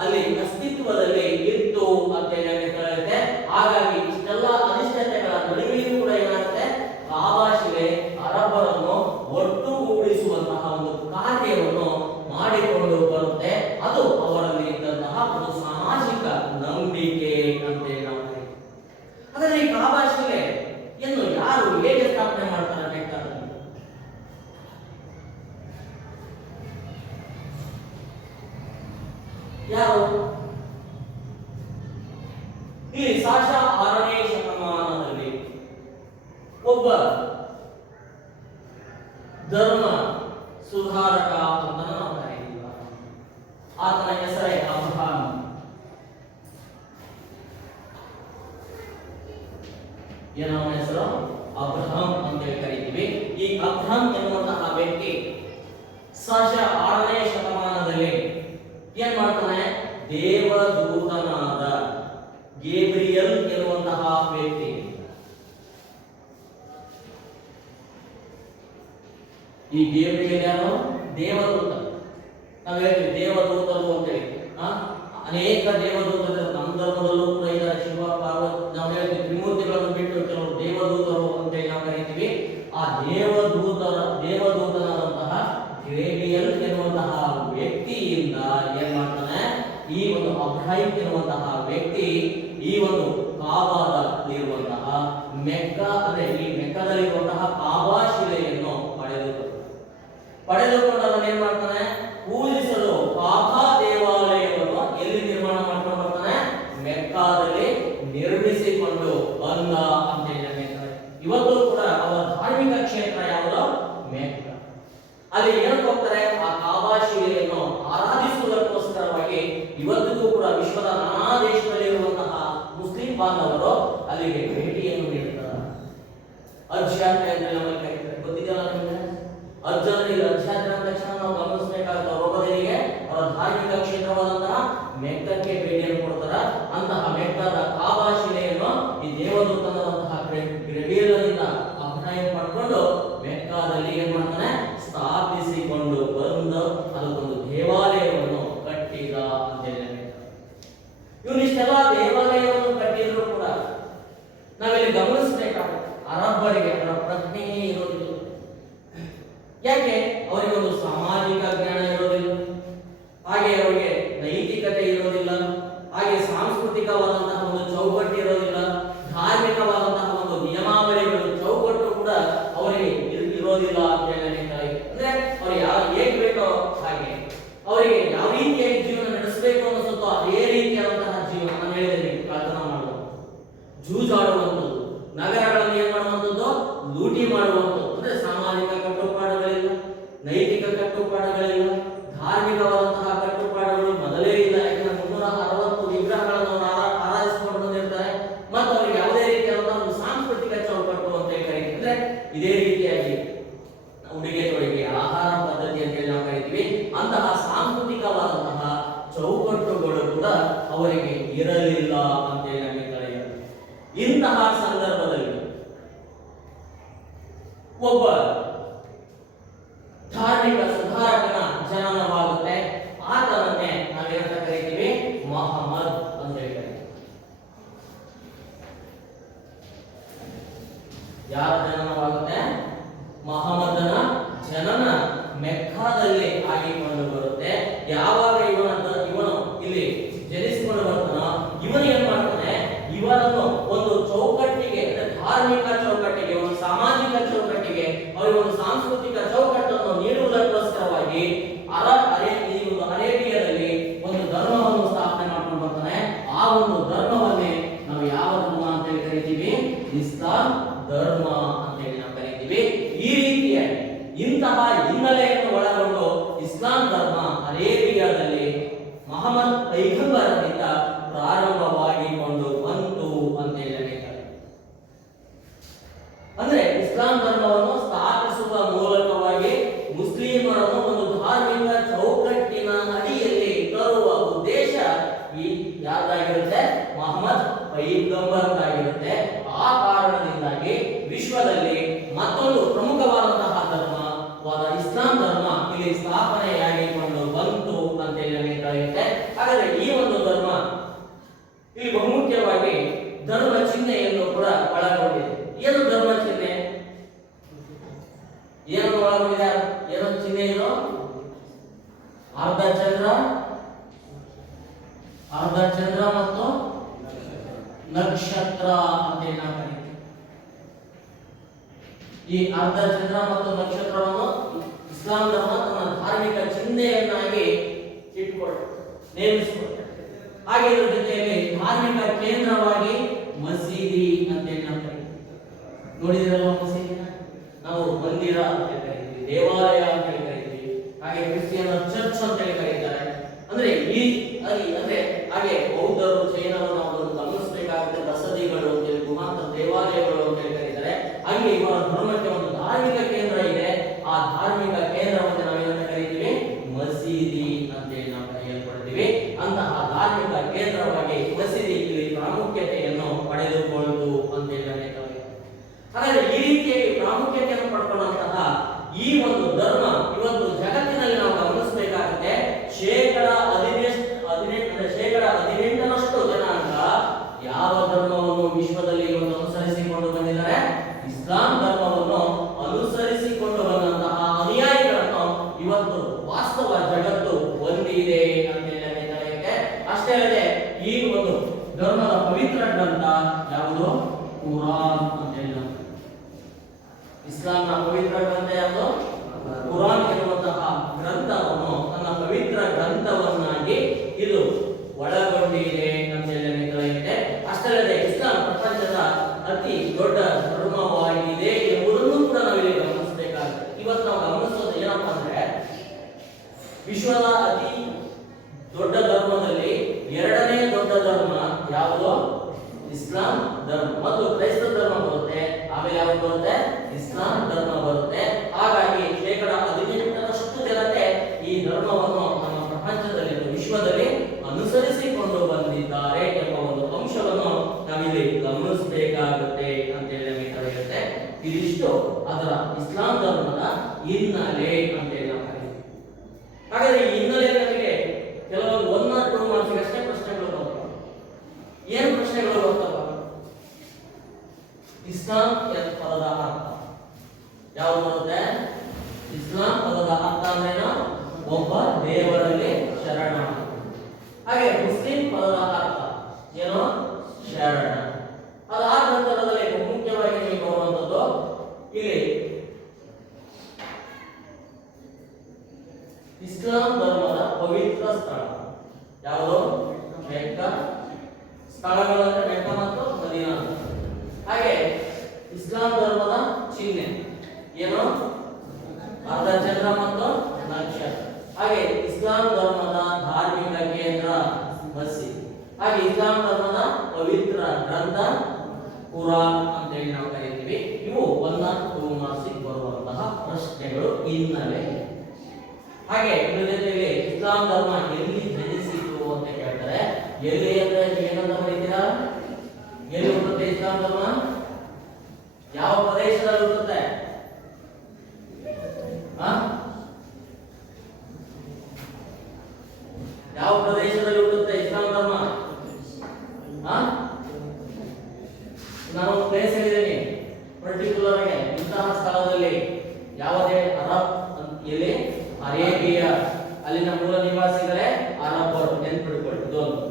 ಅಲ್ಲಿ ಅಸ್ತಿತ್ವದಲ್ಲಿ ಇತ್ತು ಅಂತ ಹೇಳಿ ಹೇಳುತ್ತೆ. ಹಾಗಾಗಿ ಇಷ್ಟೆಲ್ಲ ಅನಿಶ್ಚಿತತೆಗಳ ನಡುವೆಯೂ ಕೂಡ ಏನಾಗುತ್ತೆ, ಕಾಬಾ ಶಿಲೆ ಅರಬ್ಬರನ್ನು ಒಟ್ಟುಗೂಡಿಸುವಂತಹ ಒಂದು ಕಾರ್ಯವನ್ನು ಮಾಡಿಕೊಂಡು ಬರುತ್ತೆ. ಅದು ಅವರಲ್ಲಿ ಇದ್ದಂತಹ ಒಂದು ಸಾಮಾಜಿಕ ನಂಬಿಕೆ ಅಂತ ಹೇಳಿ ನಾವು ಕರೀತೀವಿ. ಹಾಗಾದ್ರೆ ಈ ಕಾಬಾ ಶಿಲೆ ಎಂದು ಯಾರು ಹೇಗೆ ಸ್ಥಾಪನೆ ಮಾಡ್ತಾರೆ ಬೇಕಾದ್ರೆ, ಯಾರು? ಇಲ್ಲಿ ಸಾಶ 6ನೇ ಶತಮಾನದಲ್ಲಿ ಒಬ್ಬ ಧರ್ಮ ಸುಧಾರಕ ಅಂತ ನಾವು ಕರೀತೀವಿ. ಆತನ ಹೆಸರೇ ಅಬ್ರಹಾಂ. ಏನೋ ಹೆಸರು ಅಬ್ರಹಾಂ ಅಂತ ಕರೀತೀವಿ. ಈ ಅಬ್ರಹಾಂ ಎನ್ನುವಂತಹ ವ್ಯಕ್ತಿ ಸಾಶ 6ನೇ ಶತಮಾನದಲ್ಲಿ ಏನ್ ಮಾಡ್ತಾನೆ, ದೇವದೂತನಾದ ಗೇಬ್ರಿಯಲ್ ಎನ್ನುವಂತಹ ವ್ಯಕ್ತಿ, ಈ ಗೇಬ್ರಿಯಲ್ ಯಾರು, ದೇವದೂತ. ನಾವು ಹೇಳ್ತೀವಿ ದೇವದೂತರು ಅಂತ ಹೇಳಿ. ಅನೇಕ ದೇವದೂತರು ನಮ್ಮ ಧರ್ಮದಲ್ಲೂ ಕೂಡ ಇದ್ದಾರೆ. ಶಿವ ಪಾರ್ವತಿ ನಾವು ಹೇಳ್ತೀವಿ ತ್ರಿಮೂರ್ತಿಗಳನ್ನು ಬಿಟ್ಟು ಕೆಲವರು ದೇವದೂತರು ಅಂತ ಹೇಳಿ ನಾವು ಕರೀತೀವಿ. ಆ ದೇವದೂತನಾದಂತಹ ಗೇಬ್ರಿಯಲ್ ಎನ್ನುವಂತಹ ವ್ಯಕ್ತಿಯಿಂದ ಏನ್ ಮಾಡ್ತಾನೆ, ಈ ಒಂದು ಅಬ್ರಹಾಂ ಎನ್ನುವಂತಹ ವ್ಯಕ್ತಿ ಈ ಒಂದು ಕಾಬಾದಲ್ಲಿರುವಂತಹ ಮೆಕ್ಕಾ ಅಂದ್ರೆ ಈ ಮೆಕ್ಕಾದಲ್ಲಿರುವಂತಹ ಕಾಬಾ ಶಿಲೆಯನ್ನು ಪಡೆದು ಪಡೆದುಕೊಂಡು ಅದನ್ನ ಏನ್ ಮಾಡ್ತಾನೆ, ಪೂಜಿಸಲು ಕಾಬಾ ದೇವಾಲಯವನ್ನು ಎಲ್ಲಿ ನಿರ್ಮಾಣ ಮಾಡ್ಕೊಂಡು ಬರ್ತಾನೆ, ಮೆಕ್ಕಾದಲ್ಲಿ ನಿರ್ಮಿಸಿಕೊಂಡು ಬಂದ ಅಂತ ಹೇಳಿ ಹೇಳ್ತಾರೆ. ಇವತ್ತು ಕೂಡ ಅವರ ಧಾರ್ಮಿಕ ಕ್ಷೇತ್ರ ಯಾವುದು, ಮೆಕ್ಕ. ಅಲ್ಲಿ ಏನಕ್ಕೆ ಹೋಗ್ತಾರೆ, ಆ ಕಾಬಾ ಶಿಲೆಯನ್ನು ಆರಾಧಿಸುವುದಕ್ಕೋಸ್ಕರವಾಗಿ ಇವತ್ತಿಗೂ ಕೂಡ ವಿಶ್ವದ ನಾನಾ ದೇಶದಲ್ಲಿರುವಂತಹ ಮುಸ್ಲಿಂ ಬಾಂಧವರು ಅಲ್ಲಿಗೆ ಭೇಟಿಯನ್ನು ನೀಡುತ್ತಾರೆ. ಹಜ್ ಯಾತ್ರೆ ಅಂತ ನಮ್ಮಲ್ಲಿ ಕರೀತಾರೆ, ಗೊತ್ತಿದೆಯಲ್ಲ ನಿಮಗೆ? ಹಜ್ ಅಂದ್ರೆ ಹಜ್ ಯಾತ್ರೆ ಅಂದ ತಕ್ಷಣ ನಾವು ಗಮನಿಸಬೇಕಾದ ಒಬ್ಬರಿಗೆ ಅವರ ಧಾರ್ಮಿಕ ಕ್ಷೇತ್ರವಾದಂತಹ ಮೆಕ್ಕಕ್ಕೆ ಭೇಟಿಯನ್ನು ಕೊಡ್ತಾರೆ. ಅಂತಹ ಮೆಕ್ಕದ ಕಾಬಾ ಶಿಲೆಯನ್ನು ಈ ದೇವದೂತನಂತಹ ಗ್ರೆಬಿಯಲ್ನಿಂದ ಅಭಿನಯ ಮಾಡಿಕೊಂಡು ಮೆಕ್ಕಾದಲ್ಲಿ ಏನ್ ಮಾಡ್ತಾನೆ, ಸ್ಥಾಪಿಸಿಕೊಂಡು ಬಂದು ಅದಕ್ಕೊಂದು ದೇವಾಲಯವನ್ನು ಕಟ್ಟಿದ ಅಂತ ಹೇಳಿ. ಇವನಿಷ್ಟೆಲ್ಲ ದೇವಾಲಯವನ್ನು ಕಟ್ಟಿದ್ರು ಕೂಡ ನಾವಿಲ್ಲಿ ಗಮನಿಸಬೇಕಾಗುತ್ತೆ, ಅರಬ್ಬರಿಗೆ ಅವರ ಪ್ರಜ್ಞೆಯೇ ಇರೋದಿಲ್ಲ. ಯಾಕೆ? ಅವರಿಗೆ ಒಂದು ಸಾಮಾಜಿಕ ಜ್ಞಾನ ಇರೋದಿಲ್ಲ, ಹಾಗೆ ಅವರಿಗೆ ನೈತಿಕತೆ ಇರೋದಿಲ್ಲ, ಹಾಗೆ ಸಾಂಸ್ಕೃತಿಕವಾದಂತಹ ಒಂದು ಚೌಕಟ್ಟು ಇರೋದಿಲ್ಲ, ಧಾರ್ಮಿಕವಾದಂತಹ ಒಂದು ನಿಯಮಾವಳಿಗಳು ಚೌಕಟ್ಟು ಕೂಡ ಅವರಿಗೆ ಇರೋದಿಲ್ಲ ಅಂತ ಹೇಳ್ತಾರೆ. ಅಂದ್ರೆ ಅವ್ರು ಹೇಗೆ ಬೇಕೋ ಹಾಗೆ ಅವರಿಗೆ ಯಾವ ರೀತಿಯಾಗಿ ಜೀವನ ನಡೆಸಬೇಕು ಅನ್ನಿಸುತ್ತೋ ಅದೇ ರೀತಿಯಾದಂತಹ ಜೀವನ ನಾನು ಹೇಳಿದೆ, ಕಳ್ತನ ಮಾಡುವುದು, ಜೂಜಾಡುವಂಥದ್ದು, ನಗರಗಳನ್ನು ಏನ್ ಮಾಡುವಂಥದ್ದು, ಲೂಟಿ ಮಾಡುವಂಥದ್ದು. ಅಂದ್ರೆ ಸಾಮಾಜಿಕ ಕಟ್ಟುಪಾಡುಗಳಿಲ್ಲ, ನೈತಿಕ ಕಟ್ಟುಪಾಡುಗಳಿಲ್ಲ, ಧಾರ್ಮಿಕವಾದಂತಹ ಕಟ್ಟುಪಾಡುಗಳು ಮೊದಲೇ ಇಲ್ಲ. ಯಾಕಂದ್ರೆ 360 ವಿಗ್ರಹಗಳನ್ನು ಆರಾಧಿಸಿಕೊಂಡು ಬಂದಿರ್ತಾರೆ. ಮತ್ತು ಅವರಿಗೆ ಯಾವುದೇ ರೀತಿಯಾದಂತಹ ಒಂದು ಸಾಂಸ್ಕೃತಿಕ ಚೌಕಟ್ಟು ಅಂತ ಕರೀತೀವಿ. ಅಂದ್ರೆ ಇದೇ ರೀತಿಯಾಗಿ ಉಡುಗೆ ತೊಡುಗೆ, ಆಹಾರ ಪದ್ಧತಿ ಅಂತ ಹೇಳಿ ನಾವು ಕರಿತೀವಿ. ಅಂತಹ ಸಾಂಸ್ಕೃತಿಕವಾದಂತಹ ಚೌಕಟ್ಟುಗಳು ಕೂಡ ಅವರಿಗೆ ಇರಲಿಲ್ಲ ಅಂತ ಹೇಳಿ ನಮಗೆ ತಿಳಿಯುತ್ತೆ. ಇಂತಹ ಸಂದರ್ಭದಲ್ಲಿ ಒಬ್ಬ ಧಾರ್ಮಿಕ ಸುಧಾರಕನ ಜನನವಾಗುತ್ತೆ. ಆತನನ್ನೇ ನಾವೇನಂತ ಕರಿತೀವಿ, ಮೊಹಮ್ಮದ್ ಅಂತ ಹೇಳ್ತಾರೆ. ಯಾರ ಜನನವಾಗುತ್ತೆ? ಮೊಹಮ್ಮದನ ಜನನ ಮೆಕ್ಕಾದಲ್ಲಿ ಆಗಿಕೊಂಡು ಬರುತ್ತೆ. ಯಾವಾಗ ಇವನು ಇಲ್ಲಿ ಜನಿಸಿಕೊಂಡು ಬರ್ತಾನೋ, ಇವನು ಏನ್ ಮಾಡ್ತಾನೆ, ಇವರನ್ನು ಒಂದು ಚೌಕಟ್ಟಿಗೆ, ಧಾರ್ಮಿಕ ಚೌಕಟ್ಟಿಗೆ, ಒಂದು ಸಾಮಾಜಿಕ ಚೌಕಟ್ಟಿಗೆ, ಅವರಿಗೆ ಒಂದು ಸಾಂಸ್ಕೃತಿಕ ಚೌಕಟ್ಟನ್ನು ನೀಡುವುದಕ್ಕೋಸ್ಕರವಾಗಿ ಅರೇಬಿಯಾದಲ್ಲಿ ಒಂದು ಧರ್ಮವನ್ನು ಸ್ಥಾಪನೆ ಮಾಡ್ಕೊಂಡು ಬರ್ತಾನೆ. ಆ ಒಂದು ಧರ್ಮವನ್ನೇ ನಾವು ಯಾವ ಧರ್ಮ ಅಂತ ಹೇಳಿ ಕರಿತೀವಿ, ಇಸ್ಲಾಂ ಧರ್ಮ ಅಂತ ಹೇಳಿ ನಾವು ಕರಿತೀವಿ. ಈ ರೀತಿಯಾಗಿ ಇಂತಹ ಹಿನ್ನೆಲೆಯನ್ನು ಒಳಗೊಂಡು ಇಸ್ಲಾಂ ಧರ್ಮ ಅರೇಬಿಯಾದಲ್ಲಿ ಮೊಹಮ್ಮದ್ ಪೈಗಂಬರನಿಂದ ಪ್ರಾರಂಭವಾಗಿಕೊಂಡು ಬಂತು ಅಂತ ಹೇಳಿ ಹೇಳ್ತಾರೆ. ಅಂದ್ರೆ ಇಸ್ಲಾಂ ಧರ್ಮವನ್ನು ಸ್ಥಾಪಿಸುವ ಮೂಲಕವಾಗಿ ಮುಸ್ಲಿಮರನ್ನು ಒಂದು ಧಾರ್ಮಿಕ ಚೌಕಟ್ಟಿನ ಅಡಿಯಲ್ಲಿ ತರುವ ಉದ್ದೇಶ ಈ ಯಾರ್ದಾಗಿರುತ್ತೆ, ಮೊಹಮ್ಮದ್ ಪೈಗಂಬರ್ದಾಗಿರುತ್ತೆ. ಆ ಕಾರಣದಿಂದಾಗಿ ವಿಶ್ವದಲ್ಲಿ ಮತ್ತೊಂದು ಪ್ರಮುಖವಾದಂತಹ ಧರ್ಮವಾದ ಇಸ್ಲಾಂ ಧರ್ಮ ಇಲ್ಲಿ ಸ್ಥಾಪನೆಯಾಗಿಕೊಂಡು ಬಂತು ಅಂತ ಹೇಳಿ ನಮಗೆ ತಿಳಿಯುತ್ತೆ. ಹಾಗಾದ್ರೆ ಈ ಒಂದು ಧರ್ಮ ಇಲ್ಲಿ ಬಹುಮುಖ್ಯವಾಗಿ ಧರ್ಮ ಚಿಹ್ನೆಯನ್ನು ಕೂಡ ಒಳಗೊಂಡಿದೆ. ಏನು ಧರ್ಮ ಚಿಹ್ನೆ? ಏನು ಒಳಗೊಂಡಿದೆ? ಏನು ಚಿಹ್ನೆ ಇದು? ಅರ್ಧ ಚಂದ್ರ ಮತ್ತು ನಕ್ಷತ್ರ ಅಂತ ನಾವು ಕರೀತೀವಿ. ಈ ಅರ್ಧ ಚಂದ್ರ ಮತ್ತು ನಕ್ಷತ್ರವನ್ನು ಇಸ್ಲಾಂ ಧರ್ಮ ತನ್ನ ಧಾರ್ಮಿಕ ಚಿಹ್ನೆಯನ್ನಾಗಿ ನೇಮಿಸಿಕೊಳ್ಳುತ್ತೆ. ಹಾಗೆ ಇದರ ಜೊತೆಯಲ್ಲಿ ಧಾರ್ಮಿಕ ಕೇಂದ್ರವಾಗಿ ಮಸೀದಿ ಅಂತ ನಾವು ಕರೀತೀವಿ. ನೋಡಿದಿರಲ್ಲ ಮಸೀದಿನ? ನಾವು ಮಂದಿರ ಅಂತ ಕರೀತೀವಿ, ದೇವಾಲಯ ಅಂತ ಕರೀತೀವಿ. ಹಾಗೆ ಕ್ರಿಶ್ಚಿಯನ್ ಚರ್ಚ್ ಅಂತ ಕರೀತಾರೆ. ಅಂದ್ರೆ ಹಾಗೆ ಬೌದ್ಧರು, ಜೈನರು ನಾವು ಗಮನಿಸಬೇಕಾಗುತ್ತೆ, ಬಸದಿಗಳು ಅಂತೇಳಿ, ಗುಹಾಂತರ ದೇವಾಲಯಗಳು ಅಂತ ಕರೀತಾರೆ. ಹಾಗೆ ಇವರ ಧರ್ಮಕ್ಕೆ ಒಂದು ಧಾರ್ಮಿಕ ಕೇಂದ್ರ ಇದೆ. ಆ ಧಾರ್ಮಿಕ ಕೇಂದ್ರವನ್ನು ನಾವೇನಂತ ಕರೀತೀವಿ, ಮಸೀದಿ ಅಂತೇಳಿ ನಾವು ಕರೆಯಲ್ಪಡ್ತೀವಿ. ಅಂತಹ ಧಾರ್ಮಿಕ ಕೇಂದ್ರವಾಗಿ ಮಸೀದಿ ಇಲ್ಲಿ ಪ್ರಾಮುಖ್ಯತೆಯನ್ನು ಪಡೆದುಕೊಳ್ಳುವುದು ಅಂತೇಳಿ ನಮಗೆ ತಿಳಿಯುತ್ತೆ. ಹಾಗಾದ್ರೆ ಈ ರೀತಿಯಾಗಿ ಪ್ರಾಮುಖ್ಯತೆಯನ್ನು ಪಡ್ಕೊಳ್ಳುವಂತಹ ಈ ಒಂದು ಧರ್ಮ ಇವತ್ತು ಜಗತ್ತಿನಲ್ಲಿ ನಾವು ಗಮನಿಸಬೇಕಾಗುತ್ತೆ. ಶೇಕಡ 18% ಜನಾಂಗ ಯಾವ ಧರ್ಮವನ್ನು ವಿಶ್ವದಲ್ಲಿ ಇವತ್ತು ಅನುಸರಿಸಿಕೊಂಡು ಬಂದಿದ್ದಾರೆ? ಇಸ್ಲಾಂ ಧರ್ಮವನ್ನು ಅನುಸರಿಸಿಕೊಂಡು ಬಂದಂತಹ ಅನುಯಾಯಿಗಳನ್ನು ಇವತ್ತು ವಾಸ್ತವ ಜಗತ್ತು ಹೊಂದಿದೆ ಅಂತ ಹೇಳಲಿಕ್ಕೆ. ಅಷ್ಟೇ ಅಲ್ಲದೆ ಈ ಒಂದು ಧರ್ಮದ ಪವಿತ್ರ ಗ್ರಂಥ ಯಾವುದು? ಕುರಾನ್ ಅಂತ ಹೇಳಿ. ಇಸ್ಲಾಂನ ಪವಿತ್ರ ಗ್ರಂಥ ಯಾವುದು? ವಿಶ್ವದ ಅತಿ ದೊಡ್ಡ ಧರ್ಮದಲ್ಲಿ ಎರಡನೇ ದೊಡ್ಡ ಧರ್ಮ ಯಾವುದು? ಇಸ್ಲಾಂ ಧರ್ಮ. ಮತ್ತು ಕ್ರೈಸ್ತ ಧರ್ಮ ಬರುತ್ತೆ, ಆಮೇಲೆ ಯಾವುದು ಬರುತ್ತೆ? ಇಸ್ಲಾಂ ಧರ್ಮ ಬರುತ್ತೆ. ಹಾಗಾಗಿ 18% ಜನತೆ ಈ ಧರ್ಮವನ್ನು ನಮ್ಮ ಪ್ರಪಂಚದಲ್ಲಿ ವಿಶ್ವದಲ್ಲಿ ಅನುಸರಿಸಿಕೊಂಡು ಬಂದಿದ್ದಾರೆ ಎಂಬ ಒಂದು ಅಂಶವನ್ನು ನಾವಿಲ್ಲಿ ಗಮನಿಸಬೇಕಾಗುತ್ತೆ ಅಂತ ಹೇಳಿ ನಮಗೆ ತಿಳಿಯುತ್ತೆ. ಇದಿಷ್ಟು ಅದರ ಇಸ್ಲಾಂ ಧರ್ಮದ ಹಿನ್ನೆಲೆ ಅಂತ ಹೇಳಿ ನಾವು ಕರೀತೀವಿ. ಹಾಗಾದ್ರೆ ಈ ಹಿನ್ನೆಲೆ ನಮಗೆ ಕೆಲವೊಂದು 1 or 2 ಮಾರ್ಕ್ಸ್ ಅಷ್ಟೇ ಪ್ರಶ್ನೆಗಳು ಬರ್ತವೆ. ಏನು ಪ್ರಶ್ನೆಗಳು ಬರ್ತವೆ? ಇಸ್ಲಾಂ ಪದದ ಅರ್ಥ ಯಾವುದು ಬರುತ್ತೆ? ಇಸ್ಲಾಂ ಪದದ ಅರ್ಥ ಅಂದ್ರೆ ಒಬ್ಬ ದೇವರಲ್ಲಿ ಶರಣ. ಹಾಗೆ ಮುಸ್ಲಿಂ ಪದದ ಅರ್ಥ ಏನು? ಶರಣ. ಅದಾದ ನಂತರದಲ್ಲಿ ಮುಖ್ಯವಾಗಿ ನಿಮಗೆ ಬರುವಂತದ್ದು ಇಲ್ಲಿ ಇಸ್ಲಾಂ ಧರ್ಮದ ಪವಿತ್ರ ಸ್ಥಳ ಯಾವುದು? ಮೆಕ್ಕಾ. ಸ್ಥಳಗಳು ಅಂದ್ರೆ ಮೆಕ್ಕಾ ಮತ್ತು ಮದೀನಾ. ಹಾಗೆ ಇಸ್ಲಾಂ ಧರ್ಮದ ಚಿಹ್ನೆ ಏನು? ಅರ್ಧಚಂದ್ರ ಮತ್ತು ನಕ್ಷತ್ರ. ಹಾಗೆ ಇಸ್ಲಾಂ ಧರ್ಮದ ಧಾರ್ಮಿಕ ಕೇಂದ್ರ ಮಸೀದ್. ಹಾಗೆ ಇಸ್ಲಾಂ ಧರ್ಮದ ಪವಿತ್ರ ಗ್ರಂಥ ಕುರಾನ್ ಅಂತ ಹೇಳಿ ನಾವು ಕರೀತೀವಿ. ಇವು 1 or 2 ಮಾರ್ಕ್ಸ್ ಬರುವಂತಹ ಪ್ರಶ್ನೆಗಳು ಹಿನ್ನೆಲೆ. ಹಾಗೆ ಇದರ ಜೊತೆಗೆ ಇಸ್ಲಾಂ ಧರ್ಮ ಎಲ್ಲಿ ಜನಿಸಿತು ಅಂತ ಕೇಳ್ತಾರೆ. ಎಲ್ಲಿ ಅಂದ್ರೆ ಏನಂತ ಬರೀತೀರಾ? ಎಲ್ಲಿ ಹುಟ್ಟುತ್ತೆ ಇಸ್ಲಾಂ ಧರ್ಮ? ಯಾವ ಪ್ರದೇಶದಲ್ಲಿ ಹುಟ್ಟುತ್ತೆ? ಯಾವ ಪ್ರದೇಶದಲ್ಲಿ ಹುಟ್ಟುತ್ತೆ ಇಸ್ಲಾಂ ಧರ್ಮ? ನಾನು ಪ್ಲೇಸ್ ಹೇಳಿದ್ದೀನಿ ಪರ್ಟಿಕ್ಯುಲರ್ ಆಗಿ ಇಂತಹ ಸ್ಥಳದಲ್ಲಿ. ಯಾವುದೇ ಅರಬ್ ಎಲ್ಲಿ? ಅರೇಬಿಯಾ. ಅಲ್ಲಿನ ಮೂಲ ನಿವಾಸಿಗಳೇ ಅರಬ್ಬರು. ನೆನ್ಪಿಟ್ಕೊಳ್ಳಿ ಇದೊಂದು.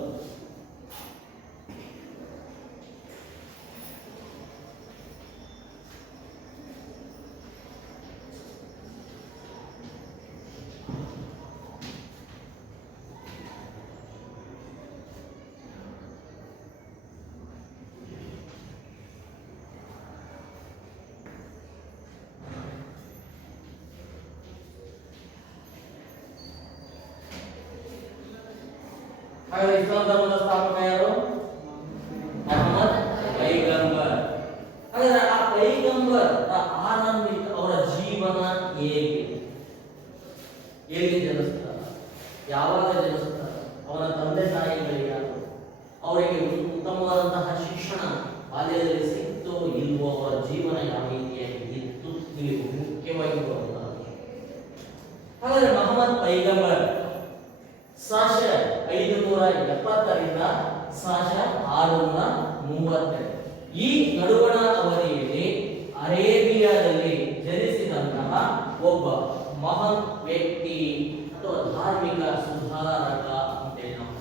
ಹಾಗಾದ್ರೆ ಇಸ್ಲಾಂ ಧರ್ಮದ ಸ್ಥಾಪಕ ಯಾರು? ಮೊಹಮ್ಮದ್ ಪೈಗಂಬರ್. ಹಾಗಾದ್ರೆ ಆ ಪೈಗಂಬರ್ ಆರಂಭಿಕ ಅವರ ಜೀವನ ಹೇಗೆ ಜನಿಸ್ತಾರೆ? ಯಾವಾಗ ಜನಿಸ್ತಾರೆ? ಅವರ ತಂದೆ ತಾಯಿಗಳಿಗೆ ಯಾರು? ಅವರಿಗೆ ಉತ್ತಮವಾದಂತಹ ಶಿಕ್ಷಣ ಬಾಲ್ಯದಲ್ಲಿ ಸಿಕ್ತೋ ಇಲ್ವೋ? ಅವರ ಜೀವನ ಯಾವ ರೀತಿಯಾಗಿ ಇತ್ತು? ಇಲ್ಲಿ ಮುಖ್ಯವಾಗಿ ಬರುವಂತಹ. ಹಾಗಾದ್ರೆ ಮೊಹಮ್ಮದ್ ಪೈಗಂಬರ್ ಸಾಶ 570ರಿಂದ ಸಾಶ 632 ಈ ನಡುವಣ ಅವಧಿಯಲ್ಲಿ ಅರೇಬಿಯಾದಲ್ಲಿ ಜನಿಸಿದಂತಹ ಒಬ್ಬ ಮಹಾನ್ ವ್ಯಕ್ತಿ ಅಥವಾ ಧಾರ್ಮಿಕ ಸುಧಾರಕ ಅಂತೇಳಿ ನಾವು.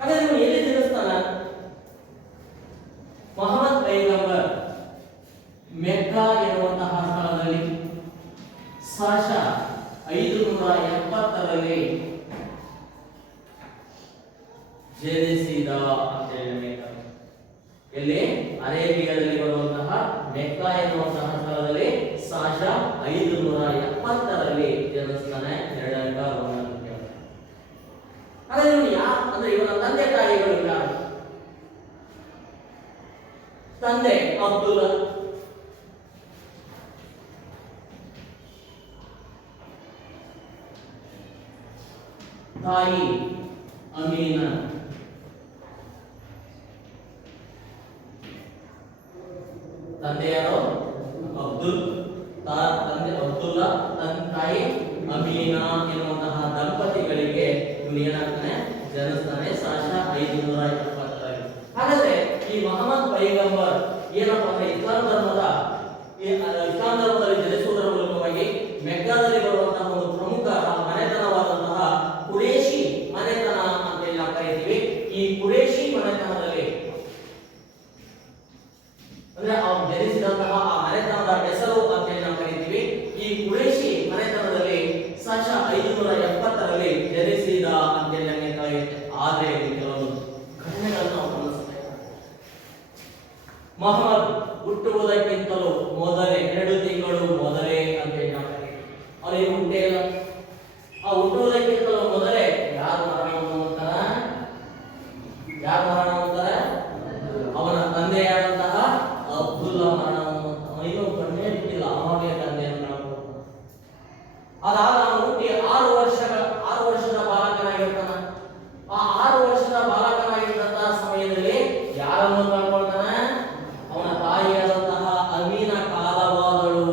ಹಾಗಾದ್ರೆ ಇವನು ಎಲ್ಲಿ ಜನಿಸ್ತಾನ? ಮೊಹಮ್ಮದ್ ಪೈಗಂಬರ್ ಮೆಕ್ಕಾ ಎನ್ನುವಂತಹ ಸ್ಥಳದಲ್ಲಿ ಸಾಶ 570ರಲ್ಲಿ ಜನಿಸಿದ ಅಂತ ಹೇಳಿ. ಎಲ್ಲಿ? ಅರೇಬಿಯಾದಲ್ಲಿ ಬರುವಂತಹ ಮೆಕ್ಕಾ ಎನ್ನುವಂತಹ ಸ್ಥಳದಲ್ಲಿ ಸಾಶ 570ರಲ್ಲಿ ಜನಿಸ್ತಾನೆ. 2 ಅಂಕ 1 ಅಂಕ. ಹಾಗಾದ್ರೆ ಇವನು ಅಂದ್ರೆ ಇವನ ತಂದೆ ತಾಯಿಗಳು ಯಾರು? ತಂದೆ ಅಬ್ದುಲ್ಲಾ, ತಾಯಿ ಅಮೀನಾ. ತಂದೆ ಯಾರು? ತಂದೆ ಅಬ್ದುಲ್ಲಾ, ತಾಯಿ ಅಮೀನಾ ಎನ್ನುವಂತಹ ದಂಪತಿಗಳಿಗೆ ಇವನು ಏನಾಗ್ತಾನೆ? ಜನಿಸ್ತಾನೆ ಸಾಶ 570ರಲ್ಲಿ. ಹಾಗಾದ್ರೆ ಈ ಮೊಹಮ್ಮದ್ ಪೈಗಂಬರ್ ಏನಪ್ಪ ಅಂದ್ರೆ ಇಸ್ಲಾಂ ಧರ್ಮದಲ್ಲಿ ಜನಿಸುವುದರ ಮೂಲಕವಾಗಿ ಮೆಕ್ಕಾದಲ್ಲಿ ಬರುವಂತಹ ಒಂದು ಪ್ರಮುಖ ಮನೆತನವಾದಂತಹ ಕುರೇಶಿ ಮನೆತನ ಅಂತ ಹೇಳಿ ನಾವು ಕರೀತೀವಿ. ಈ ಕುರೇಶಿ ಮನೆತನದಲ್ಲಿ ಅಂದ್ರೆ ಅವ್ರು ಜನಿಸಿದಂತಹ ಆ ಮನೆತನದ ಹೆಸರು ಅಂತ ಹೇಳಿ ನಾವು ಕರೀತೀವಿ. ಈ ಕುರೇಶಿ ಮನೆತನದಲ್ಲಿ ಸಾಶ 570ರಲ್ಲಿ ಜನಿಸಿದ ಅಂತ ಹೇಳಿ ನಮಗೆ ತಿಳಿಯುತ್ತೆ. ಆದ್ರೆ ಕೆಲವೊಂದು ಘಟನೆಗಳನ್ನು ನಾವು ಗಮನಿಸಬೇಕು. ಮೊಹಮ್ಮದ್ ಹುಟ್ಟುವುದಕ್ಕಿಂತಲೂ ಮೊದಲೇ 2 ತಿಂಗಳು ಮೊದಲೇ ಅಂತ ಹೇಳಿ ನಾವು ಕರೀತೀವಿ. ಅವನಿಗೆ ಹುಟ್ಟೇ ಇಲ್ಲ. ಆ ಅದಾದ ಅವನು ಹುಟ್ಟಿ 6 ವರ್ಷದ ಬಾಲಕನಾಗಿರ್ತಾನ. ಆ 6 ವರ್ಷದ ಬಾಲಕನಾಗಿದ್ದಂತಹ ಸಮಯದಲ್ಲಿ ಯಾರನ್ನು ಕಳ್ಕೊಳ್ತಾನ? ಅವನ ತಾಯಿಯಾದಂತಹ ಅಮೀನ ಕಾಲವಾದಳು.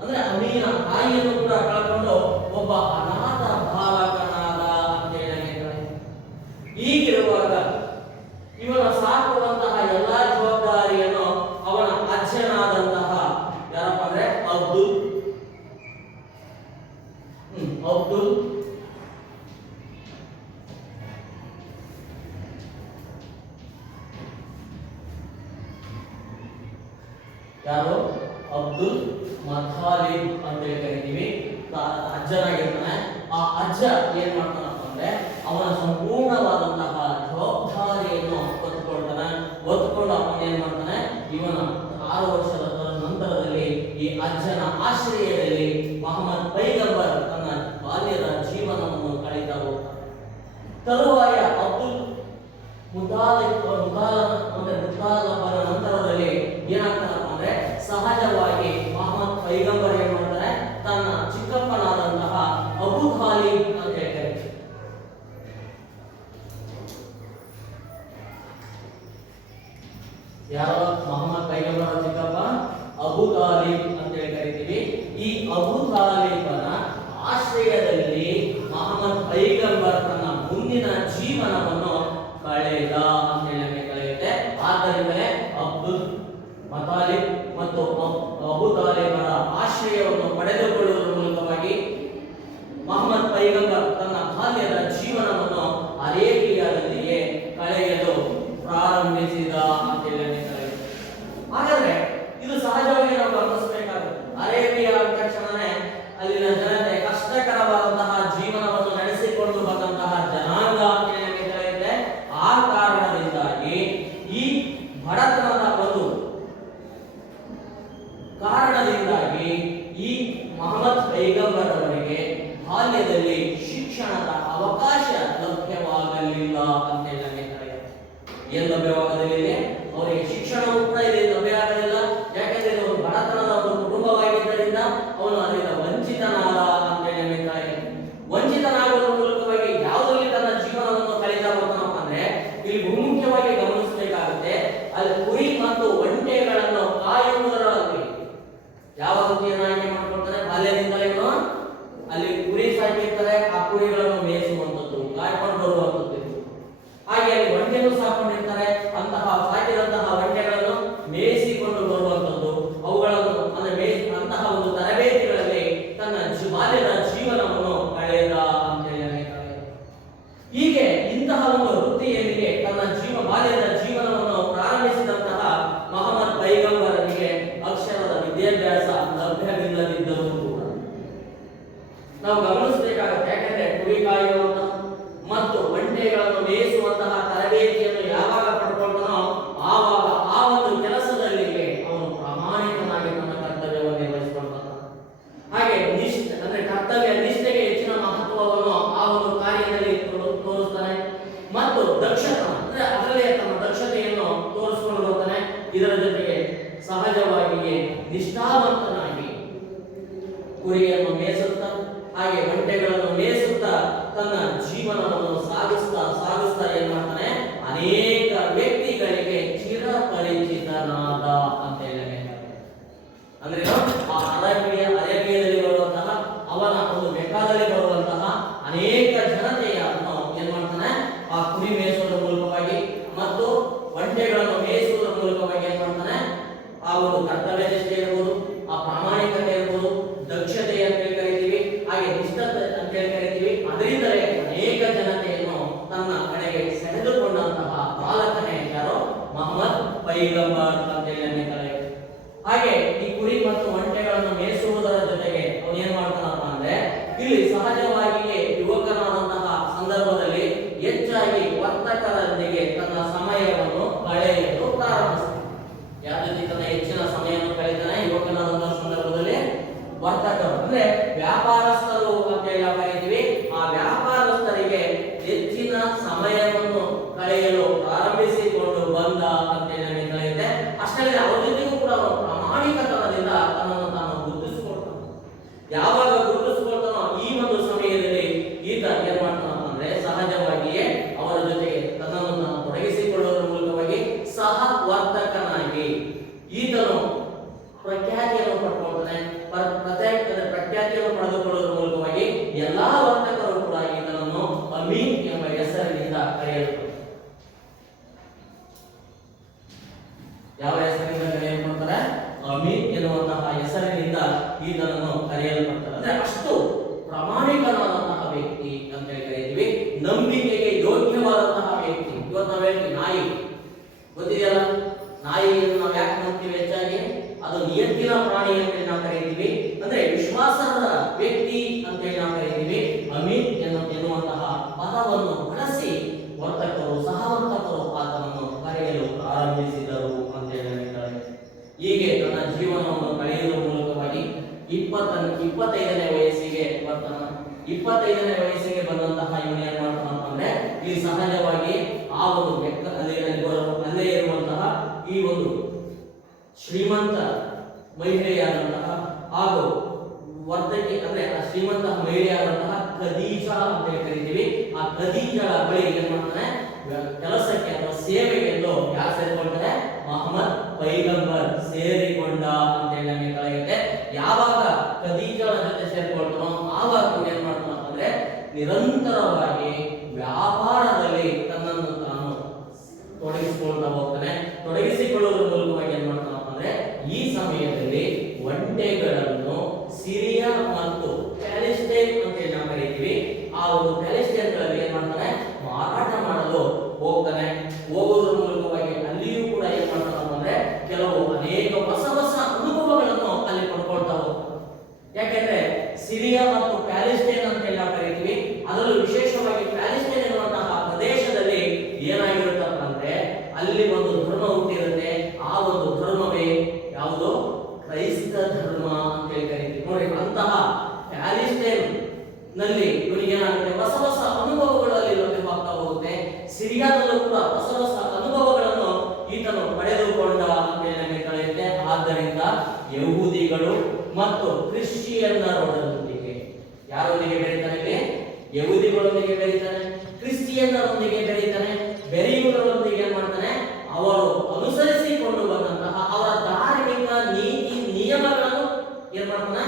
ಅಂದ್ರೆ ಅಮೀನ ತಾಯಿಯನ್ನು ಕೂಡ ಕಳ್ಕೊಂಡು ಒಬ್ಬ ಅನಾಥ ಬಾಲಕನಾದ ಅಂತ ಹೇಳಿದ್ದಾರೆ. ಹೀಗಿರುವಾಗ ಇವನ ಸಾಕುವಂತಹ ಎಲ್ಲಾ ಜವಾಬ್ದಾರಿಯನ್ನು ಅವನ ಅಜ್ಜನಾದಂತಹ ಯಾರಪ್ಪ ಅಂದ್ರೆ ಅಬ್ದುಲ್ ಯಾರು? ಅಬ್ದುಲ್ ಮತಾಲಿಬ್ ಅಂತ ಕರಿತೀವಿ. ಅಜ್ಜನಾಗಿರ್ತಾನೆ. ಆ ಅಜ್ಜ ಏನ್ ಮಾಡ್ತಾನಪ್ಪ ಅಂದ್ರೆ ಅವನ ಸಂಪೂರ್ಣವಾದಂತಹ ಜವಾಬ್ದಾರಿಯನ್ನು ಹೊತ್ತುಕೊಂಡು ಅವನ ಏನ್ ಮಾಡ್ತಾನೆ, ಇವನ 6 ವರ್ಷದ ನಂತರದಲ್ಲಿ ಈ ಅಜ್ಜನ ಆಶ್ರಯದಲ್ಲಿ ಮೊಹಮ್ಮದ್ ಪೈಗಂಬರ್ ತನ್ನ ಬಾಲ್ಯದ ಜೀವನವನ್ನು ಕಳೀತಾ ಹೋಗ್ತಾನೆ. ತರುವಾಯ ಅಬ್ದುಲ್ ಮುತಾಲಬನ ನಂತರದಲ್ಲಿ ಏನಾಗ್ತಾನಪ್ಪ ಅಂದ್ರೆ ಸಹಜವಾಗಿ ಮೊಹಮ್ಮದ್ ಪೈಗಂಬರ್ ಏನ್ ಮಾಡ್ತಾರೆ, ತನ್ನ ಚಿಕ್ಕಪ್ಪನಾದಂತಹ ಅಬು ತಾಲಿಬ್ ಅಂತ ಹೇಳ್ತಾರೆ. ಯಾರೋ ಮೊಹಮ್ಮದ್ ಪೈಗಂಬರ್ ಚಿಕ್ಕಪ್ಪ ಅಬು ತಾಲಿಬ್ ಅಂತ ಕರಿತೀವಿ. ಈ ಅಬು ತಾಲಿಬನ ಆಶ್ರಯದಲ್ಲಿ ಮೊಹಮ್ಮದ್ ಪೈಗಂಬರ್ ತನ್ನ ಮುಂದಿನ ಜೀವನವನ್ನು ಕಳೆದ ಅಂತ ಕಳೆಯುತ್ತೆ. ಆದ್ದರಿಂದಲೇ ಅಬ್ದುಲ್ ಮತಾಲಿಬ್ ಮತ್ತು ಅಬು ತಾಲಿಬರ ಆಶ್ರಯವನ್ನು ಪಡೆದುಕೊಳ್ಳುವುದರ ಮೂಲಕವಾಗಿ ಮೊಹಮ್ಮದ್ ಪೈಗಂಬರ್ ತನ್ನ ಬಾಲ್ಯದ ಜೀವನವನ್ನು ಅರೇಬಿಯಾದಲ್ಲಿಯೇ ಕಳೆಯಲು ಪ್ರಾರಂಭಿಸಿದ ಅಂತ ಕಳೆಯುತ್ತೆ. ಹಾಗಾದ್ರೆ ಇದು ಸಹಜವಾಗಿ ನಾವು ಗಮನಿಸಬೇಕಾಗುತ್ತೆ. ಅರೇಬಿಯಾ ಅಂದ ತಕ್ಷಣವೇ ಅಲ್ಲಿನ ಜನತೆ ಕಷ್ಟಕರವಾದಂತಹ ಜೀವನವನ್ನು ನಡೆಸಿಕೊಂಡು ಬಂದಂತಹ ಜನಾಂಗ ಅಂತ ಕಳೆಯುತ್ತೆ. ಆ ಕಾರಣದಿಂದಾಗಿ ಈ ಬಡತನದ ಒಂದು ಕಾರಣದಿಂದಾಗಿ ಈ ಮೊಹಮ್ಮದ್ ಪೈಗಂಬರ್ ಅವರಿಗೆ ಬಾಲ್ಯದಲ್ಲಿ ಶಿಕ್ಷಣದ ಅವಕಾಶ ಲಭ್ಯವಾಗಲಿಲ್ಲ ಅಂತ ಕಳೆಯುತ್ತೆ. ಏನು ಲಭ್ಯವಾಗಲಿಲ್ಲ? ಅವರಿಗೆ ಶಿಕ್ಷಣವೂ ಕೂಡ ಇಲ್ಲಿ ಲಭ್ಯವಾಗಲಿಲ್ಲ. ಯಾಕಂದ್ರೆ ಇದು ಬಡತನದ ಒಂದು ಕುಟುಂಬವಾಗಿದ್ದರಿಂದ ಅವನು ಅದರಿಂದ ವಂಚಿತನಾದ ಅಂತ ಕಳೆಯುತ್ತೆ. ವಂಚಿತನಾಗುವ ಮೂಲಕವಾಗಿ ಯಾವುದರಲ್ಲಿ ತನ್ನ ಜೀವನವನ್ನು ಕಳೀತಾ ಬರ್ತಾನಪ್ಪ ಅಂದ್ರೆ ಇಲ್ಲಿ ಬಹುಮುಖ್ಯವಾಗಿ ಗಮನಿಸಬೇಕಾಗುತ್ತೆ. ಅಲ್ಲಿ ಕುರಿ ಮತ್ತು ಒಂಟೆಗಳನ್ನು ಕಾಯುವುದರಲ್ಲಿ ಯಾವ ವೃತ್ತಿಯನ್ನು ಆಯ್ಕೆ ಮಾಡಿಕೊಳ್ತಾರೆ? ಬಾಲ್ಯದಿಂದಲೇ ಅಲ್ಲಿ ಕುರಿ ಸಾಕಿರ್ತಾರೆ. ಆ ಕುರಿಗಳನ್ನು ಮೇಯಿಸುವಂಥದ್ದು, ಕಾಯ್ಕೊಂಡು ಬರುವಂಥದ್ದು. ಹಾಗೆ ಅಲ್ಲಿ ಒಂಟೆಯನ್ನು ಸಾಕೊಂಡಿರ್ತಾರೆ. ಅಂತಹ ಸಾಕಿದಂತಹ ಒಂಟೆಗಳನ್ನು ಮೇಯಿಸಿಕೊಂಡು ಬರುವಂಥದ್ದು, ಅವುಗಳನ್ನು ಅಂದ್ರೆ ಅಂತಹ ಒಂದು ತರಬೇತಿಗಳಲ್ಲಿ ತನ್ನ ಬಾಲ್ಯದ ಜೀವನವನ್ನು ಕಳೆದ ಅಂತ ಹೇಳಬೇಕಾಗಿದೆ. ಹೀಗೆ ಇಂತಹ ಒಂದು ವೃತ್ತಿಯಲ್ಲಿಗೆ ತನ್ನ ಬಾಲ್ಯದ ಜೀವನವನ್ನು ಪ್ರಾರಂಭಿಸಿದಂತಹ ಮೊಹಮ್ಮದ್ ಪೈಗಂಬರನಿಗೆ ಅಕ್ಷರದ ವಿದ್ಯಾಭ್ಯಾಸ ಲಭ್ಯವಿಲ್ಲದಿದ್ದರೂ ಕೂಡ ನಾವು ಗಮನಿಸಬೇಕಾಗುತ್ತೆ. ಯಾಕಂದ್ರೆ ಕುರಿ ಕಾಯುವಂತಹ ಮತ್ತು ಒಂಟೆಗಳನ್ನು ಮೇಯಿಸುವಂತಹ ತರಬೇತಿಯನ್ನು ಯಾವಾಗ ಪಡ್ಕೊಳ್ತಾನೋ ಆವಾಗ ಆ ಒಂದು ಕೆಲಸದಲ್ಲಿಗೆ ಅವನು ಪ್ರಾಮಾಣಿಕನಾಗಿ ತನ್ನ ಕರ್ತವ್ಯವನ್ನು ನಿರ್ವಹಿಸಿಕೊಳ್ತಾನೆ. ಹಾಗೆ ಅಂದ್ರೆ ಕರ್ತವ್ಯ ನಿಷ್ಠೆಗೆ ಹೆಚ್ಚಿನ ಮಹತ್ವವನ್ನು ಆ ಒಂದು ಕಾರ್ಯದಲ್ಲಿ ತೋರಿಸ್ತಾನೆ ಮತ್ತು ದಕ್ಷತೆ ಅಂದ್ರೆ ಅದರಲ್ಲೇ ತನ್ನ ದಕ್ಷತೆಯನ್ನು ತೋರಿಸಿಕೊಂಡು ಹೋಗ್ತಾನೆ. ಇದರ ಜೊತೆಗೆ ಸಹಜವಾಗಿಯೇ ನಿಷ್ಠಾವಂತನಾಗಿ ಕುರಿಯನ್ನು ಮೇಯಿಸುತ್ತಾ ಹಾಗೆ ಒಂಟೆಗಳನ್ನು ಮೇಯಿಸುತ್ತಾ ತನ್ನ ಜೀವನವನ್ನು ಸಾಗಿಸ್ತಾ ಏನ್ ಮಾಡ್ತಾನೆ, ಅನೇಕ ವ್ಯಕ್ತಿಗಳಿಗೆ ಚಿರಪರಿಚಿತನಾದ ಅಂತ ಹೇಳಬೇಕಾಗುತ್ತೆ. ಅಂದ್ರೆ ಆ ಅರೇಬಿಯಾದಲ್ಲಿ ಬರುವಂತಹ ಅವನ ಒಂದು ಮೆಕ್ಕಾದಲ್ಲಿ ಬರುವಂತಹ ಅನೇಕ ಜನತೆಯನ್ನು ಏನ್ ಮಾಡ್ತಾನೆ, ಆ ಕುರಿ ಮೇಯಿಸುವುದರ ಮೂಲಕವಾಗಿ ಮತ್ತು ಒಂಟೆಗಳನ್ನು ಮೇಯಿಸುವುದರ ಮೂಲಕವಾಗಿ ಏನ್ ಮಾಡ್ತಾನೆ, ಆ ಒಂದು ಕರ್ತವ್ಯ ನಿಷ್ಠೆ ಇರ್ಬೋದು, ಆ ಪ್ರಾಮಾಣಿಕತೆ ಇರ್ಬೋದು, ದಕ್ಷತೆ ಅಂತ ಕರಿತೀವಿ, ಹಾಗೆ ನಿಷ್ಠತೆ ಅಂತ ಕರಿತೀವಿ. ಅದರಿಂದಲೇ ಅನೇಕ ಜನತೆಯನ್ನು ತನ್ನ ಕಡೆಗೆ ಸೆಳೆದುಕೊಂಡಂತಹ ಬಾಲಕನೇ ಯಾರೋ ಮೊಹಮ್ಮದ್ ಪೈಗಂಬರ್ ಅಂತ ಕರೆಯುತ್ತಾರೆ. ಹಾಗೆ ಈ ಕುರಿ ಮತ್ತು ಒಂಟೆಗಳನ್ನು ಮೇಯಿಸುವುದರ ಜೊತೆಗೆ ಅವನು ಏನ್ ಮಾಡ್ತಾನಪ್ಪ ಅಂದ್ರೆ ಇಲ್ಲಿ ಸಹಜವಾಗಿಯೇ ಯುವಕನಾದಂತಹ ಸಂದರ್ಭದಲ್ಲಿ ಹೆಚ್ಚಾಗಿ ವರ್ತಕರೊಂದಿಗೆ ತನ್ನ ಸಮಯವನ್ನು ಕಳೆಯಲು ಪ್ರಾರಂಭಿಸ್ತಾನೆ. ಯಾವ ರೀತಿ ತನ್ನ ಹೆಚ್ಚಿನ ಸಮಯವನ್ನು ಕಳೀತಾನೆ? ಯುವಕನಾದಂತಹ ಸಂದರ್ಭದಲ್ಲಿ ವರ್ತಕರು ಅಂದ್ರೆ ವ್ಯಾಪಾರಸ್ಥರು ಅಂತ ಕರೀತೀವಿ. ಆ ವ್ಯಾಪಾರ ಪಡೆದುಕೊಳ್ಳುವುದರ ಮೂಲಕವಾಗಿ ಎಲ್ಲಾ ವರ್ತಕರು ಕೂಡ ಈತನನ್ನು ಅಮೀನ್ ಎಂಬ ಹೆಸರಿನಿಂದ ಕರೆಯಲ್ಪಡುತ್ತಾರೆ. ಯಾವ ಹೆಸರಿನಿಂದ ಕರೆಯಲ್ಪಡ್ತಾರೆ? ಅಮೀನ್ ಎನ್ನುವಂತಹ ಹೆಸರಿನಿಂದ ಈತನನ್ನು ಕರೆಯಲ್ಪಡ್ತಾರೆ. ಅಂದ್ರೆ ಅಷ್ಟು ಪ್ರಾಮಾಣಿಕನಾದಂತಹ ವ್ಯಕ್ತಿ ಅಂತ ಹೇಳಿ ಕರೀತೀವಿ. ನಂಬಿಕೆಗೆ ಯೋಗ್ಯವಾದಂತಹ ವ್ಯಕ್ತಿ. ಇವತ್ತು ನಾವು ಹೇಳ್ತೀವಿ ನಾಯಿ ಗೊತ್ತಿದೆಯಲ್ಲ, ನಾಯಿಯನ್ನು ನಾವು ಯಾಕೆ ನೋಡ್ತೀವಿ ಹೆಚ್ಚಾಗಿ? ಅದು ನಿಯತ್ತಿನ ಪ್ರಾಣಿ ಅಂತ ನಾವು ಕರೀತೀವಿ. ಅಂದ್ರೆ ವಿಶ್ವಾಸದ ವ್ಯಕ್ತಿ ಅಂತ ಹೇಳಿ ನಾವು ಕರೀತೀವಿ. ಅಮೀನ್ ಎನ್ನುವಂತಹ ಪದವನ್ನು ಬಳಸಿ ವರ್ತಕರು ಸಹವರ್ತಕರು ಆತನನ್ನು ಕರೆಯಲು ಪ್ರಾರಂಭಿಸಿದರು ಅಂತ ಹೇಳಿ ಹೀಗೆ ತನ್ನ ಜೀವನವನ್ನು ಕಳೆಯುವ ಮೂಲಕವಾಗಿ 25ನೇ ವಯಸ್ಸಿಗೆ ಬರ್ತಾನ. 25ನೇ ವಯಸ್ಸಿಗೆ ಬಂದಂತಹ ಇವನು ಏನ್ ಮಾಡ್ತಾನ ಅಂತಂದ್ರೆ, ಇಲ್ಲಿ ಸಹಜವಾಗಿ ಆ ಒಂದು ಅಲ್ಲೇ ಇರುವಂತಹ ಈ ಒಂದು ಶ್ರೀಮಂತ ಮಹಿಳೆಯಾದಂತಹ ಹಾಗೂ ವರ್ತಕಿ ಅಂದ್ರೆ ಆ ಶ್ರೀಮಂತ ಮಹಿಳೆಯಾದಂತಹ ಖದೀಜಾ ಅಂತ ಕರಿತೀವಿ. ಆ ಖದೀಜಳ ಬಳಿ ಏನ್ ಮಾಡ್ತಾನೆ, ಕೆಲಸಕ್ಕೆ ಅಥವಾ ಸೇವೆಗೆ ಎಂದು ಯಾರು ಸೇರಿಕೊಳ್ತಾರೆ? ಮೊಹಮ್ಮದ್ ಪೈಗಂಬರ್ ಸೇರಿಕೊಂಡ ಅಂತ ಹೇಳಿ ನಮಗೆ ಕಳೆಯುತ್ತೆ. ಯಾವಾಗ ಖದೀಜಳ ಜೊತೆ ಸೇರಿಕೊಳ್ತಾನೋ ಆವಾಗ ಏನ್ ಮಾಡ್ತಾನ ಅಂದ್ರೆ, ನಿರಂತರವಾಗಿ ವ್ಯಾಪಾರದಲ್ಲಿ ತನ್ನನ್ನು ತಾನು ತೊಡಗಿಸಿಕೊಳ್ತಾ ಹೋಗ್ತಾನೆ. ತೊಡಗಿಸಿಕೊಳ್ಳುವುದರ ಮೂಲಕವಾಗಿ ಏನ್ ಮಾಡ್ತಾನ ಅಂದ್ರೆ, ಈ ಸಮಯದಲ್ಲಿ ಒಂಟೆಗಳನ್ನು ಸಿರಿಯಾ ಮತ್ತು ಪ್ಯಾಲೆಸ್ಟೈನ್ ಅಂತ ಹೇಳಿ ನಾವು ಕರೀತೀವಿ. ಆ ಒಂದು ಪ್ಯಾಲೆಸ್ಟೈನ್ಗಳಲ್ಲಿ ಏನ್ ಮಾಡ್ತಾನೆ, ಮಾರಾಟ ಮಾಡಲು ಹೋಗ್ತಾನೆ. ಹೋಗೋದ್ರ ಮೂಲಕವಾಗಿ ಅಲ್ಲಿಯೂ ಕೂಡ ಏನ್ ಮಾಡ್ತಾನ ಅಂದ್ರೆ, ಕೆಲವು ಅನೇಕ ಹೊಸ ಹೊಸ ಅನುಭವಗಳನ್ನು ಅಲ್ಲಿ ಪಡ್ಕೊಳ್ತಾ ಹೋಗ್ತಾನೆ. ಯಾಕೆಂದ್ರೆ ಸಿರಿಯಾ ಮತ್ತು ಪ್ಯಾಲೆಸ್ಟೈನ್ ಅಂತ ಹೇಳಿ ನಾವು ಕರೀತೀವಿ. ಅದರಲ್ಲೂ ವಿಶೇಷವಾಗಿ ಪ್ಯಾಲೆಸ್ಟೈನ್ ಎನ್ನುವಂತಹ ಪ್ರದೇಶದಲ್ಲಿ ಏನಾಗಿರುತ್ತಪ್ಪ ಅಂದ್ರೆ, ಅಲ್ಲಿ ಒಂದು ಧರ್ಮ ಹುಟ್ಟಿರುತ್ತೆ. ಆ ಒಂದು ಧರ್ಮವೇ ಯಾವುದು? ಕ್ರೈಸ್ತ ಧರ್ಮ ಅಂತ ಹೇಳಿ ಕರೀತೀವಿ. ನೋಡಿ, ಅಂತಹ ಪ್ಯಾಲೆಸ್ಟೈನ್ ನಲ್ಲಿ ಇವನಿಗೆ ಏನಾಗುತ್ತೆ, ಹೊಸ ಹೊಸ ಅನುಭವಗಳು ಅಲ್ಲಿ ಲಭ್ಯವಾಗ್ತಾ ಹೋಗುತ್ತೆ. ಸಿರಿಯಾದಲ್ಲೂ ಕೂಡ ಹೊಸ ಹೊಸ ಅನುಭವಗಳನ್ನು ಈತನು ಪಡೆದುಕೊಂಡ ಅಂತ ಹೇಳಿ ನಮಗೆ ಕಳೆಯುತ್ತೆ. ಆದ್ದರಿಂದ ಯಹೂದಿಗಳು ಮತ್ತು ಕ್ರಿಶ್ಚಿಯನ್ನರೊಂದಿಗೆ ಯಾರೊಂದಿಗೆ ಬೆರೀತಾನೆ? ಯಹೂದಿಗಳೊಂದಿಗೆ ಬೆರೀತಾನೆ, ಕ್ರಿಶ್ಚಿಯನ್ನರೊಂದಿಗೆ ಬೆರೀತಾನೆ. ಬೆರೆಯುವುದರೊಂದಿಗೆ ಏನ್ ಮಾಡ್ತಾನೆ, ಅವರು ಅನುಸರಿಸಿಕೊಂಡು ಬಂದಂತಹ ಅವರ ಧಾರ್ಮಿಕ ನೀತಿ ನಿಯಮಗಳನ್ನು ಏನ್ ಮಾಡ್ತಾನೆ,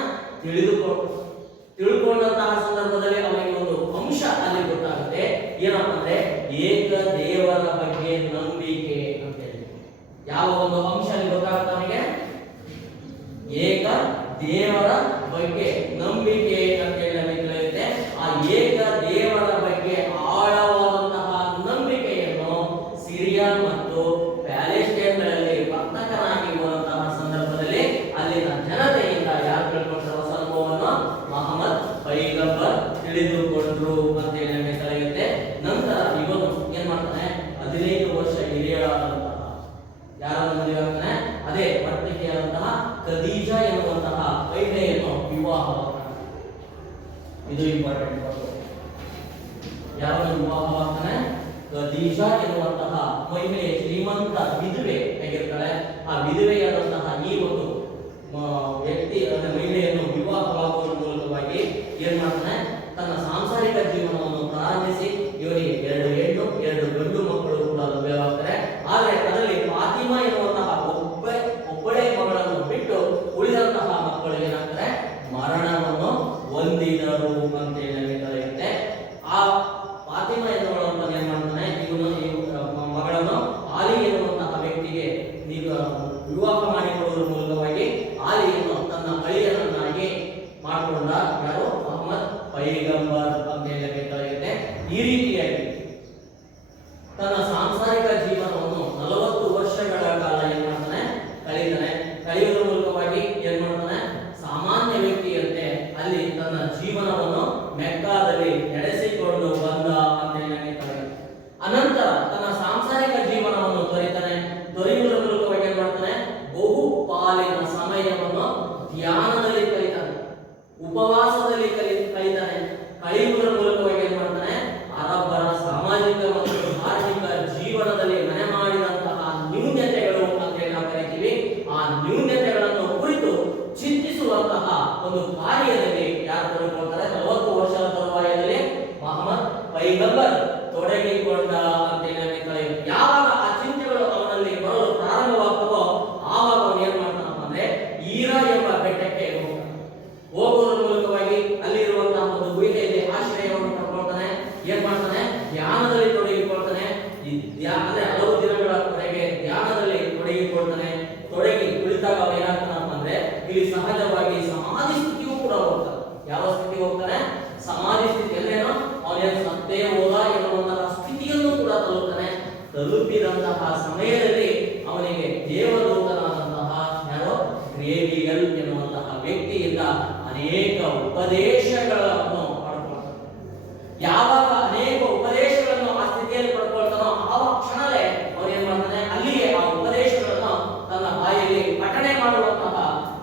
ತಿಳ್ಕೊಂಡಂತಹ ಸಂದರ್ಭದಲ್ಲಿ ಅವನಿಗೆ ಒಂದು ಅಂಶ ಅಲ್ಲಿ ಗೊತ್ತಾಗುತ್ತೆ. ಏನಪ್ಪ ಅಂದ್ರೆ, ಏಕ ದೇವರ ಬಗ್ಗೆ ನಂಬಿಕೆ ಅಂತ ಹೇಳಿ. ಯಾವ ಒಂದು ಅಂಶ ಅಲ್ಲಿ ಗೊತ್ತಾಗುತ್ತೆ ಅವನಿಗೆ? ಏಕ ದೇವರ ಬಗ್ಗೆ ನಂಬಿಕೆ ಅಂತ ಹೇಳಿ ನಮಗೆ ತಿಳಿಯುತ್ತೆ. ಆ ಏಕ ದೇವರ ಬಗ್ಗೆ ಆಳವಾದಂತಹ ನಂಬಿಕೆಯನ್ನು ಸಿರಿಯಾ ಮತ್ತು ಪ್ಯಾಲೆಸ್ಟೈನ್ಗಳಲ್ಲಿ ವರ್ತಕನಾಗಿರುವಂತಹ ಸಂದರ್ಭದಲ್ಲಿ ಅಲ್ಲಿನ ಜನತೆಯಿಂದ ಯಾರು ತಿಳ್ಕೊಳ್ತಾರೋ ಅನುಭವವನ್ನು ಮೊಹಮ್ಮದ್ ಪೈಗಂಬರ್ ತಿಳಿದುಕೊಂಡ್ರು ಅಂತ ಹೇಳಿ ನಮಗೆ ತಿಳಿಯುತ್ತೆ. ನಂತರ ಇವನು ಏನ್ ಮಾಡ್ತಾನೆ, 15 ವರ್ಷ ಹಿರಿಯಳಾದಂತಹ ಯಾರನ್ನು ಮದುವೆ ಆಗ್ತಾನೆ? ಅದೇ ವರ್ತಕಿಯಾದಂತಹ ಖದೀಜಾ ಎನ್ನುವಂತಹ ಮಹಿಳೆಯನ್ನು ವಿವಾಹವಾಗ್ತಾನೆ. ಇದು ಇಂಪಾರ್ಟೆಂಟ್. ಯಾರನ್ನು ವಿವಾಹವಾಗ್ತಾನೆ? ಖದೀಜಾ ಎನ್ನುವಂತಹ ಮಹಿಳೆ ಶ್ರೀಮಂತ ವಿಧವೆ ಆಗಿರ್ತಾಳೆ. ಆ ವಿಧವೆಯಾದಂತಹ ಈ ಒಂದು ವ್ಯಕ್ತಿ ಅಂದ್ರೆ ಮಹಿಳೆಯನ್ನು ವಿವಾಹವಾಗುವ ಮೂಲಕವಾಗಿ ಏನ್ ಮಾಡ್ತಾನೆ, ತನ್ನ ಸಾಂಸಾರಿಕ ಜೀವನವನ್ನು ಪ್ರಾರಂಭಿಸಿ ಇವರಿಗೆ 2 ಹೆಣ್ಣು 2 ಗಂಡು ಮಕ್ಕಳು ಕೂಡ ಲಭ್ಯವಾಗ್ತಾರೆ. ಆದರೆ ಅದರಲ್ಲಿ ಫಾತಿಮಾ ಎನ್ನುವಂತಹ ಒಬ್ಬಳೇ ಮಗಳನ್ನು ಬಿಟ್ಟು ಉಳಿದಂತಹ ಮಕ್ಕಳು ಏನಾಗ್ತಾರೆ, ಮರಣವನ್ನು ಹೊಂದಿದರು ಅಂತ ಹೇಳಿ ಕರೆಯುತ್ತೆ. ಆ ಫಾತಿಮಾ ಎನ್ನುವಂತ ಏನ್ ಮಾಡ್ತಾನೆ, ಇವನು ಮಗಳನ್ನು ಆಲಿ ಎನ್ನುವಂತಹ ವ್ಯಕ್ತಿಗೆ ವಿವಾಹ ಮಾಡಿಕೊಳ್ಳುವುದರ ಮೂಲಕವಾಗಿ ಆಲಿಯನ್ನು ತನ್ನ ಅಳಿಯನನ್ನಾಗಿ ಮಾಡಿಕೊಂಡ ಯಾರು? ಮೊಹಮ್ಮದ್ ಪೈಗಂಬರ್ ಅಂತ ಹೇಳಿ ಕರೆಯುತ್ತೆ. ಈ ರೀತಿಯಾಗಿ ತನ್ನ ಸಾಂಸಾರಿಕ ಜೀವನವನ್ನು 40 ವರ್ಷಗಳ ಕಾಲ ಏನ್ ಮಾಡ್ತಾನೆ, ಕಳೆಯುವುದರ ಮೂಲಕವಾಗಿ ಏನ್ ಮಾಡ್ತಾನೆ, ಸಾಮಾನ್ಯ ವ್ಯಕ್ತಿಯಂತೆ ಅಲ್ಲಿ ತನ್ನ ಜೀವನವನ್ನು ಮೆಕ್ಕಾದಲ್ಲಿ ನಡೆಸಿಕೊಂಡು ಬಂದ ಅಂತ ಹೇಳಿ ಕರೆಯುತ್ತೆ. ಅನಂತರ ತನ್ನ ಸಾಂಸಾರಿಕ ಜೀವನವನ್ನು ತೊರೆಯುವುದರ ಮೂಲಕವಾಗಿ ಏನ್ ಮಾಡ್ತಾನೆ, ಬಹು ಪಾಲಿನ ಸಮಯವನ್ನು ಧ್ಯಾನದಲ್ಲಿ ಕಳೀತಾನೆ, ಉಪವಾಸದಲ್ಲಿ ಕಳೀತಾನೆ. ಕಳೆಯುವುದರ ಮೂಲಕವಾಗಿ ಏನ್ ಮಾಡ್ತಾನೆ, ಅರಬ್ಬರ ಸಾಮಾಜಿಕ ಮತ್ತು ಧಾರ್ಮಿಕ ಜೀವನದಲ್ಲಿ ಮನೆ ಮಾಡಿದಂತಹ ನ್ಯೂನ್ಯತೆಗಳು ಅಂತ ಹೇಳಿ ನಾವು ಕರಿತೀವಿ. ಆ ನ್ಯೂನ್ಯತೆಗಳನ್ನು ಕುರಿತು ಚಿಂತಿಸುವಂತಹ ಒಂದು ಕಾರ್ಯದಲ್ಲಿ ಯಾರು ತೊಡಗಿಕೊಳ್ತಾರೆ? 40 ವರ್ಷದ ತರುವಾಯದಲ್ಲಿ ಮೊಹಮ್ಮದ್ ಪೈಗಂಬರ್ ತೊಡಗಿಕೊಂಡ ಅಂತ ಹೋಗ್ತಾನೆ, ಸಮಾಧಿ ಸ್ಥಿತಿಯಲ್ಲಿ ಏನೋ ಅವನೇನು ಸತ್ತೇ ಹೋದ ಎನ್ನುವಂತಹ ಸ್ಥಿತಿಯನ್ನು ಕೂಡ ತಲುಪ್ತಾನೆ. ತಲುಪಿದಂತಹ ಸಮಯದಲ್ಲಿ ಅವನಿಗೆ ದೇವದೂತನಾದಂತಹ ಯಾರೋ ಗ್ರೇವಿಯಲ್ ಎನ್ನುವಂತಹ ವ್ಯಕ್ತಿಯಿಂದ ಅನೇಕ ಉಪದೇಶಗಳನ್ನು ಪಡ್ಕೊಳ್ತಾನೆ. ಯಾವಾಗ ಅನೇಕ ಉಪದೇಶಗಳನ್ನು ಆ ಸ್ಥಿತಿಯಲ್ಲಿ ಪಡ್ಕೊಳ್ತಾನೋ ಆ ಕ್ಷಣವೇ ಅವನೇನ್ ಮಾಡ್ತಾನೆ, ಅಲ್ಲಿಯೇ ಆ ಉಪದೇಶಗಳನ್ನು ತನ್ನ ಬಾಯಲ್ಲಿ ಪಠಣೆ ಮಾಡುವಂತಹ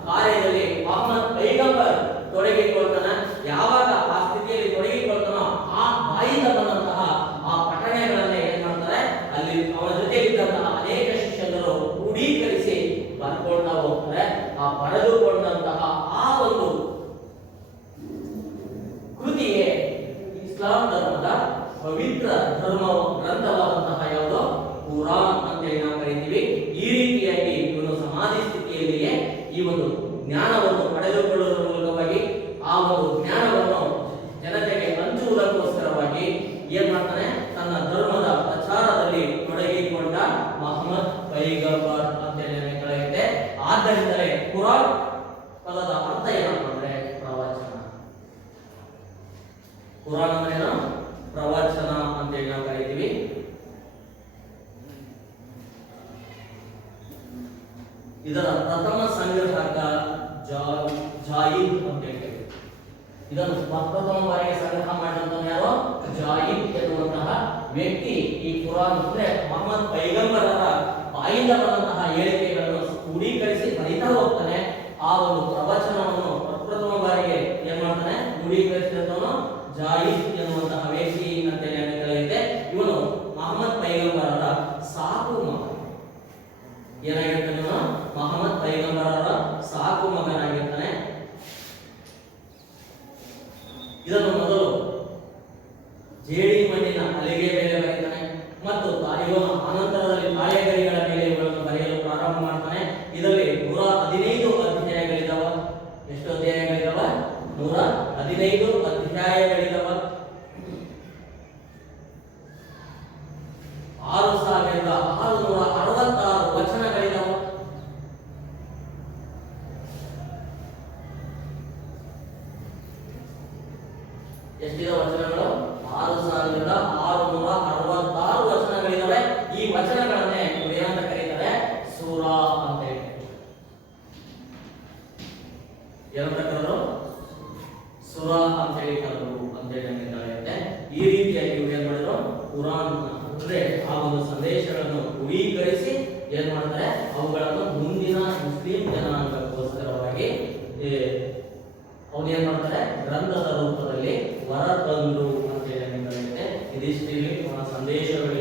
ಕಾರ್ಯದಲ್ಲಿ ಮೊಹಮ್ಮದ್ ಪೈಗಂಬರ್ ತೊಡಗಿಕೊಳ್ತಾನೆ. ಯಾವಾಗ ಆ ಸ್ಥಿತಿಯಲ್ಲಿ ತೊಡಗಿಕೊಳ್ತಾನೋ ಆ ಬಾಯಿಂದ ಬಂದಂತಹ ಆ ಪಠಣೆಗಳನ್ನೇ ಏನ್ ಮಾಡ್ತಾರೆ, ಅಲ್ಲಿ ಅವನ ಜೊತೆಗಿದ್ದಂತಹ ಅನೇಕ ಶಿಷ್ಯರು ಕ್ರೋಢೀಕರಿಸಿ ಬರ್ಕೊಳ್ತಾ ಹೋಗ್ತಾರೆ. ಆ ಬರೆದುಕೊಂಡಂತಹ ಆ ಒಂದು ಕೃತಿಯೇ ಇಸ್ಲಾಂ ಧರ್ಮದ ಪವಿತ್ರ ಧರ್ಮ ಗ್ರಂಥವಾದಂತಹ ಯಾವುದೋ ಕುರಾನ್ ಅಂತ ನಾವು ಕರಿತೀವಿ. ಈ ರೀತಿಯಾಗಿ ಇವನು ಸಮಾಧಿ ಸ್ಥಿತಿಯಲ್ಲಿಯೇ ಈ ಒಂದು ಜ್ಞಾನವನ್ನು ಪಡೆದುಕೊಳ್ಳುವುದರ ಮೂಲಕವಾಗಿ ಆ ಒಂದು ಜ್ಞಾನವನ್ನು ಜನತೆಗೆ ಹಂಚುವುದಕ್ಕೋಸ್ಕರವಾಗಿ ಏನ್ ಮಾಡ್ತಾನೆ, ತನ್ನ ಧರ್ಮದ ಪ್ರಚಾರದಲ್ಲಿ ತೊಡಗಿಕೊಂಡ ಮೊಹಮ್ಮದ್ ಪೈಗಂಬರ್ ಅಂತ ಕರೆಯುತ್ತೆ. ಆದ್ದರಿಂದಲೇ ಕುರಾನ್ ಪದದ ಅರ್ಥ ಏನಪ್ಪ ಅಂದ್ರೆ ಪ್ರವಚನ. ಕುರಾನ್ ಅಂದ್ರೆ ಏನು? ಪ್ರವಚನ ಅಂತೇಳಿ ನಾವು ಕರಿತೀವಿ. ಇದರ ಪ್ರಥಮ ಸಂಗ್ರಹಕ ಜಾಯಿದ್ ಅಂತ ಹೇಳ್ತೀವಿ. ಇದನ್ನು ಪ್ರಥಮ ಬಾರಿಗೆ ಸಂಗ್ರಹ ಮಾಡಿದಂತ ಯಾರು? ಜಾಯಿದ್ ಎನ್ನುವಂತಹ ವ್ಯಕ್ತಿ ಈ ಕುರಾನ್ ಅಂದ್ರೆ ಮೊಹಮ್ಮದ್ ಪೈಗಂಬರರ ಬಾಯಿಂದ ಬಂದಂತಹ ಹೇಳಿಕೆಗಳನ್ನು ಕ್ರೋಢೀಕರಿಸಿ ಬರಿತಾ ಹೋಗ್ತಾನೆ. ಆ ಒಂದು ಪ್ರವಚನವನ್ನು ಪ್ರಥಮ ಬಾರಿಗೆ ಏನ್ ಮಾಡ್ತಾನೆ, ಕ್ರೋಢೀಕರಿಸಿದವನು ಜಾಯಿದ್ ಎನ್ನುವಂತಹ ವ್ಯಕ್ತಿ ಅಂತ ಹೇಳುತ್ತೆ. ಇವನು ಮೊಹಮ್ಮದ್ ಪೈಗಂಬರರ ಸಾಕು ಮಗ. ಏನಾಗಿರ್ತಾನೆ ಇವನು? ಮೊಹಮ್ಮದ್ ಪೈಗಂಬರರ ಸಾಕು ಮಗನಾಗಿರ್ತಾನೆ. ಇದನ್ನು ಮೊದಲು ಜೇಡಿ ಮಣ್ಣಿನ ಹಲಿಗೆ ಮೇಲೆ ಬರೀತಾನೆ ಮತ್ತು ಇವನು ಅನಂತರದಲ್ಲಿ ತಾಳೆಗರಿಗಳ ಮೇಲೆ ಇವುಗಳನ್ನು ಬರೆಯಲು ಪ್ರಾರಂಭ ಮಾಡ್ತಾನೆ. ಇದರಲ್ಲಿ 115 ಅಧ್ಯಾಯಗಳಿದಾವ. ಎಷ್ಟು ಅಧ್ಯಾಯಗಳಿದಾವ? 115 ಅಧ್ಯಾಯಗಳಿದಾವ. 6666 ವಚನಗಳಿದಾವ. ಎಷ್ಟಿದೆ ವಚನಗಳು? 6666 ವಚನಗಳಿದಾವೆ. ಈ ವಚನಗಳನ್ನೇ ಏನಂತ ಕರೀತಾರೆ? ಸೂರಾ ಅಂತ ಹೇಳಿ. ಏನಂತ ಕರೆದ್ರು? ಸೂರಾ ಅಂತ ಹೇಳಿ ಕರೆದ್ರು ಅಂತ ಹೇಳಿ ನಡೆಯುತ್ತೆ. ಈ ರೀತಿಯಾಗಿ ಇವ್ರು ಏನ್ ಮಾಡಿದ್ರು, ಕುರಾನ್ ಅಂದ್ರೆ ಆ ಒಂದು ಸಂದೇಶಗಳನ್ನು ಕ್ರೋಢೀಕರಿಸಿ ಏನ್ ಮಾಡ್ತಾರೆ, ಅವುಗಳನ್ನು ಮುಂದಿನ ಮುಸ್ಲಿಂ ಜನಾಂಗಕ್ಕೋಸ್ಕರವಾಗಿ ಅವನೇನ್ ಮಾಡ್ತಾರೆ, ಗ್ರಂಥದ ರೂಪದಲ್ಲಿ ಹೊರತಂದ್ರು ಅಂತ ಹೇಳಿ ನಡೆಯುತ್ತೆ. ಇದಿಷ್ಟು ಇಲ್ಲಿ ಸಂದೇಶಗಳು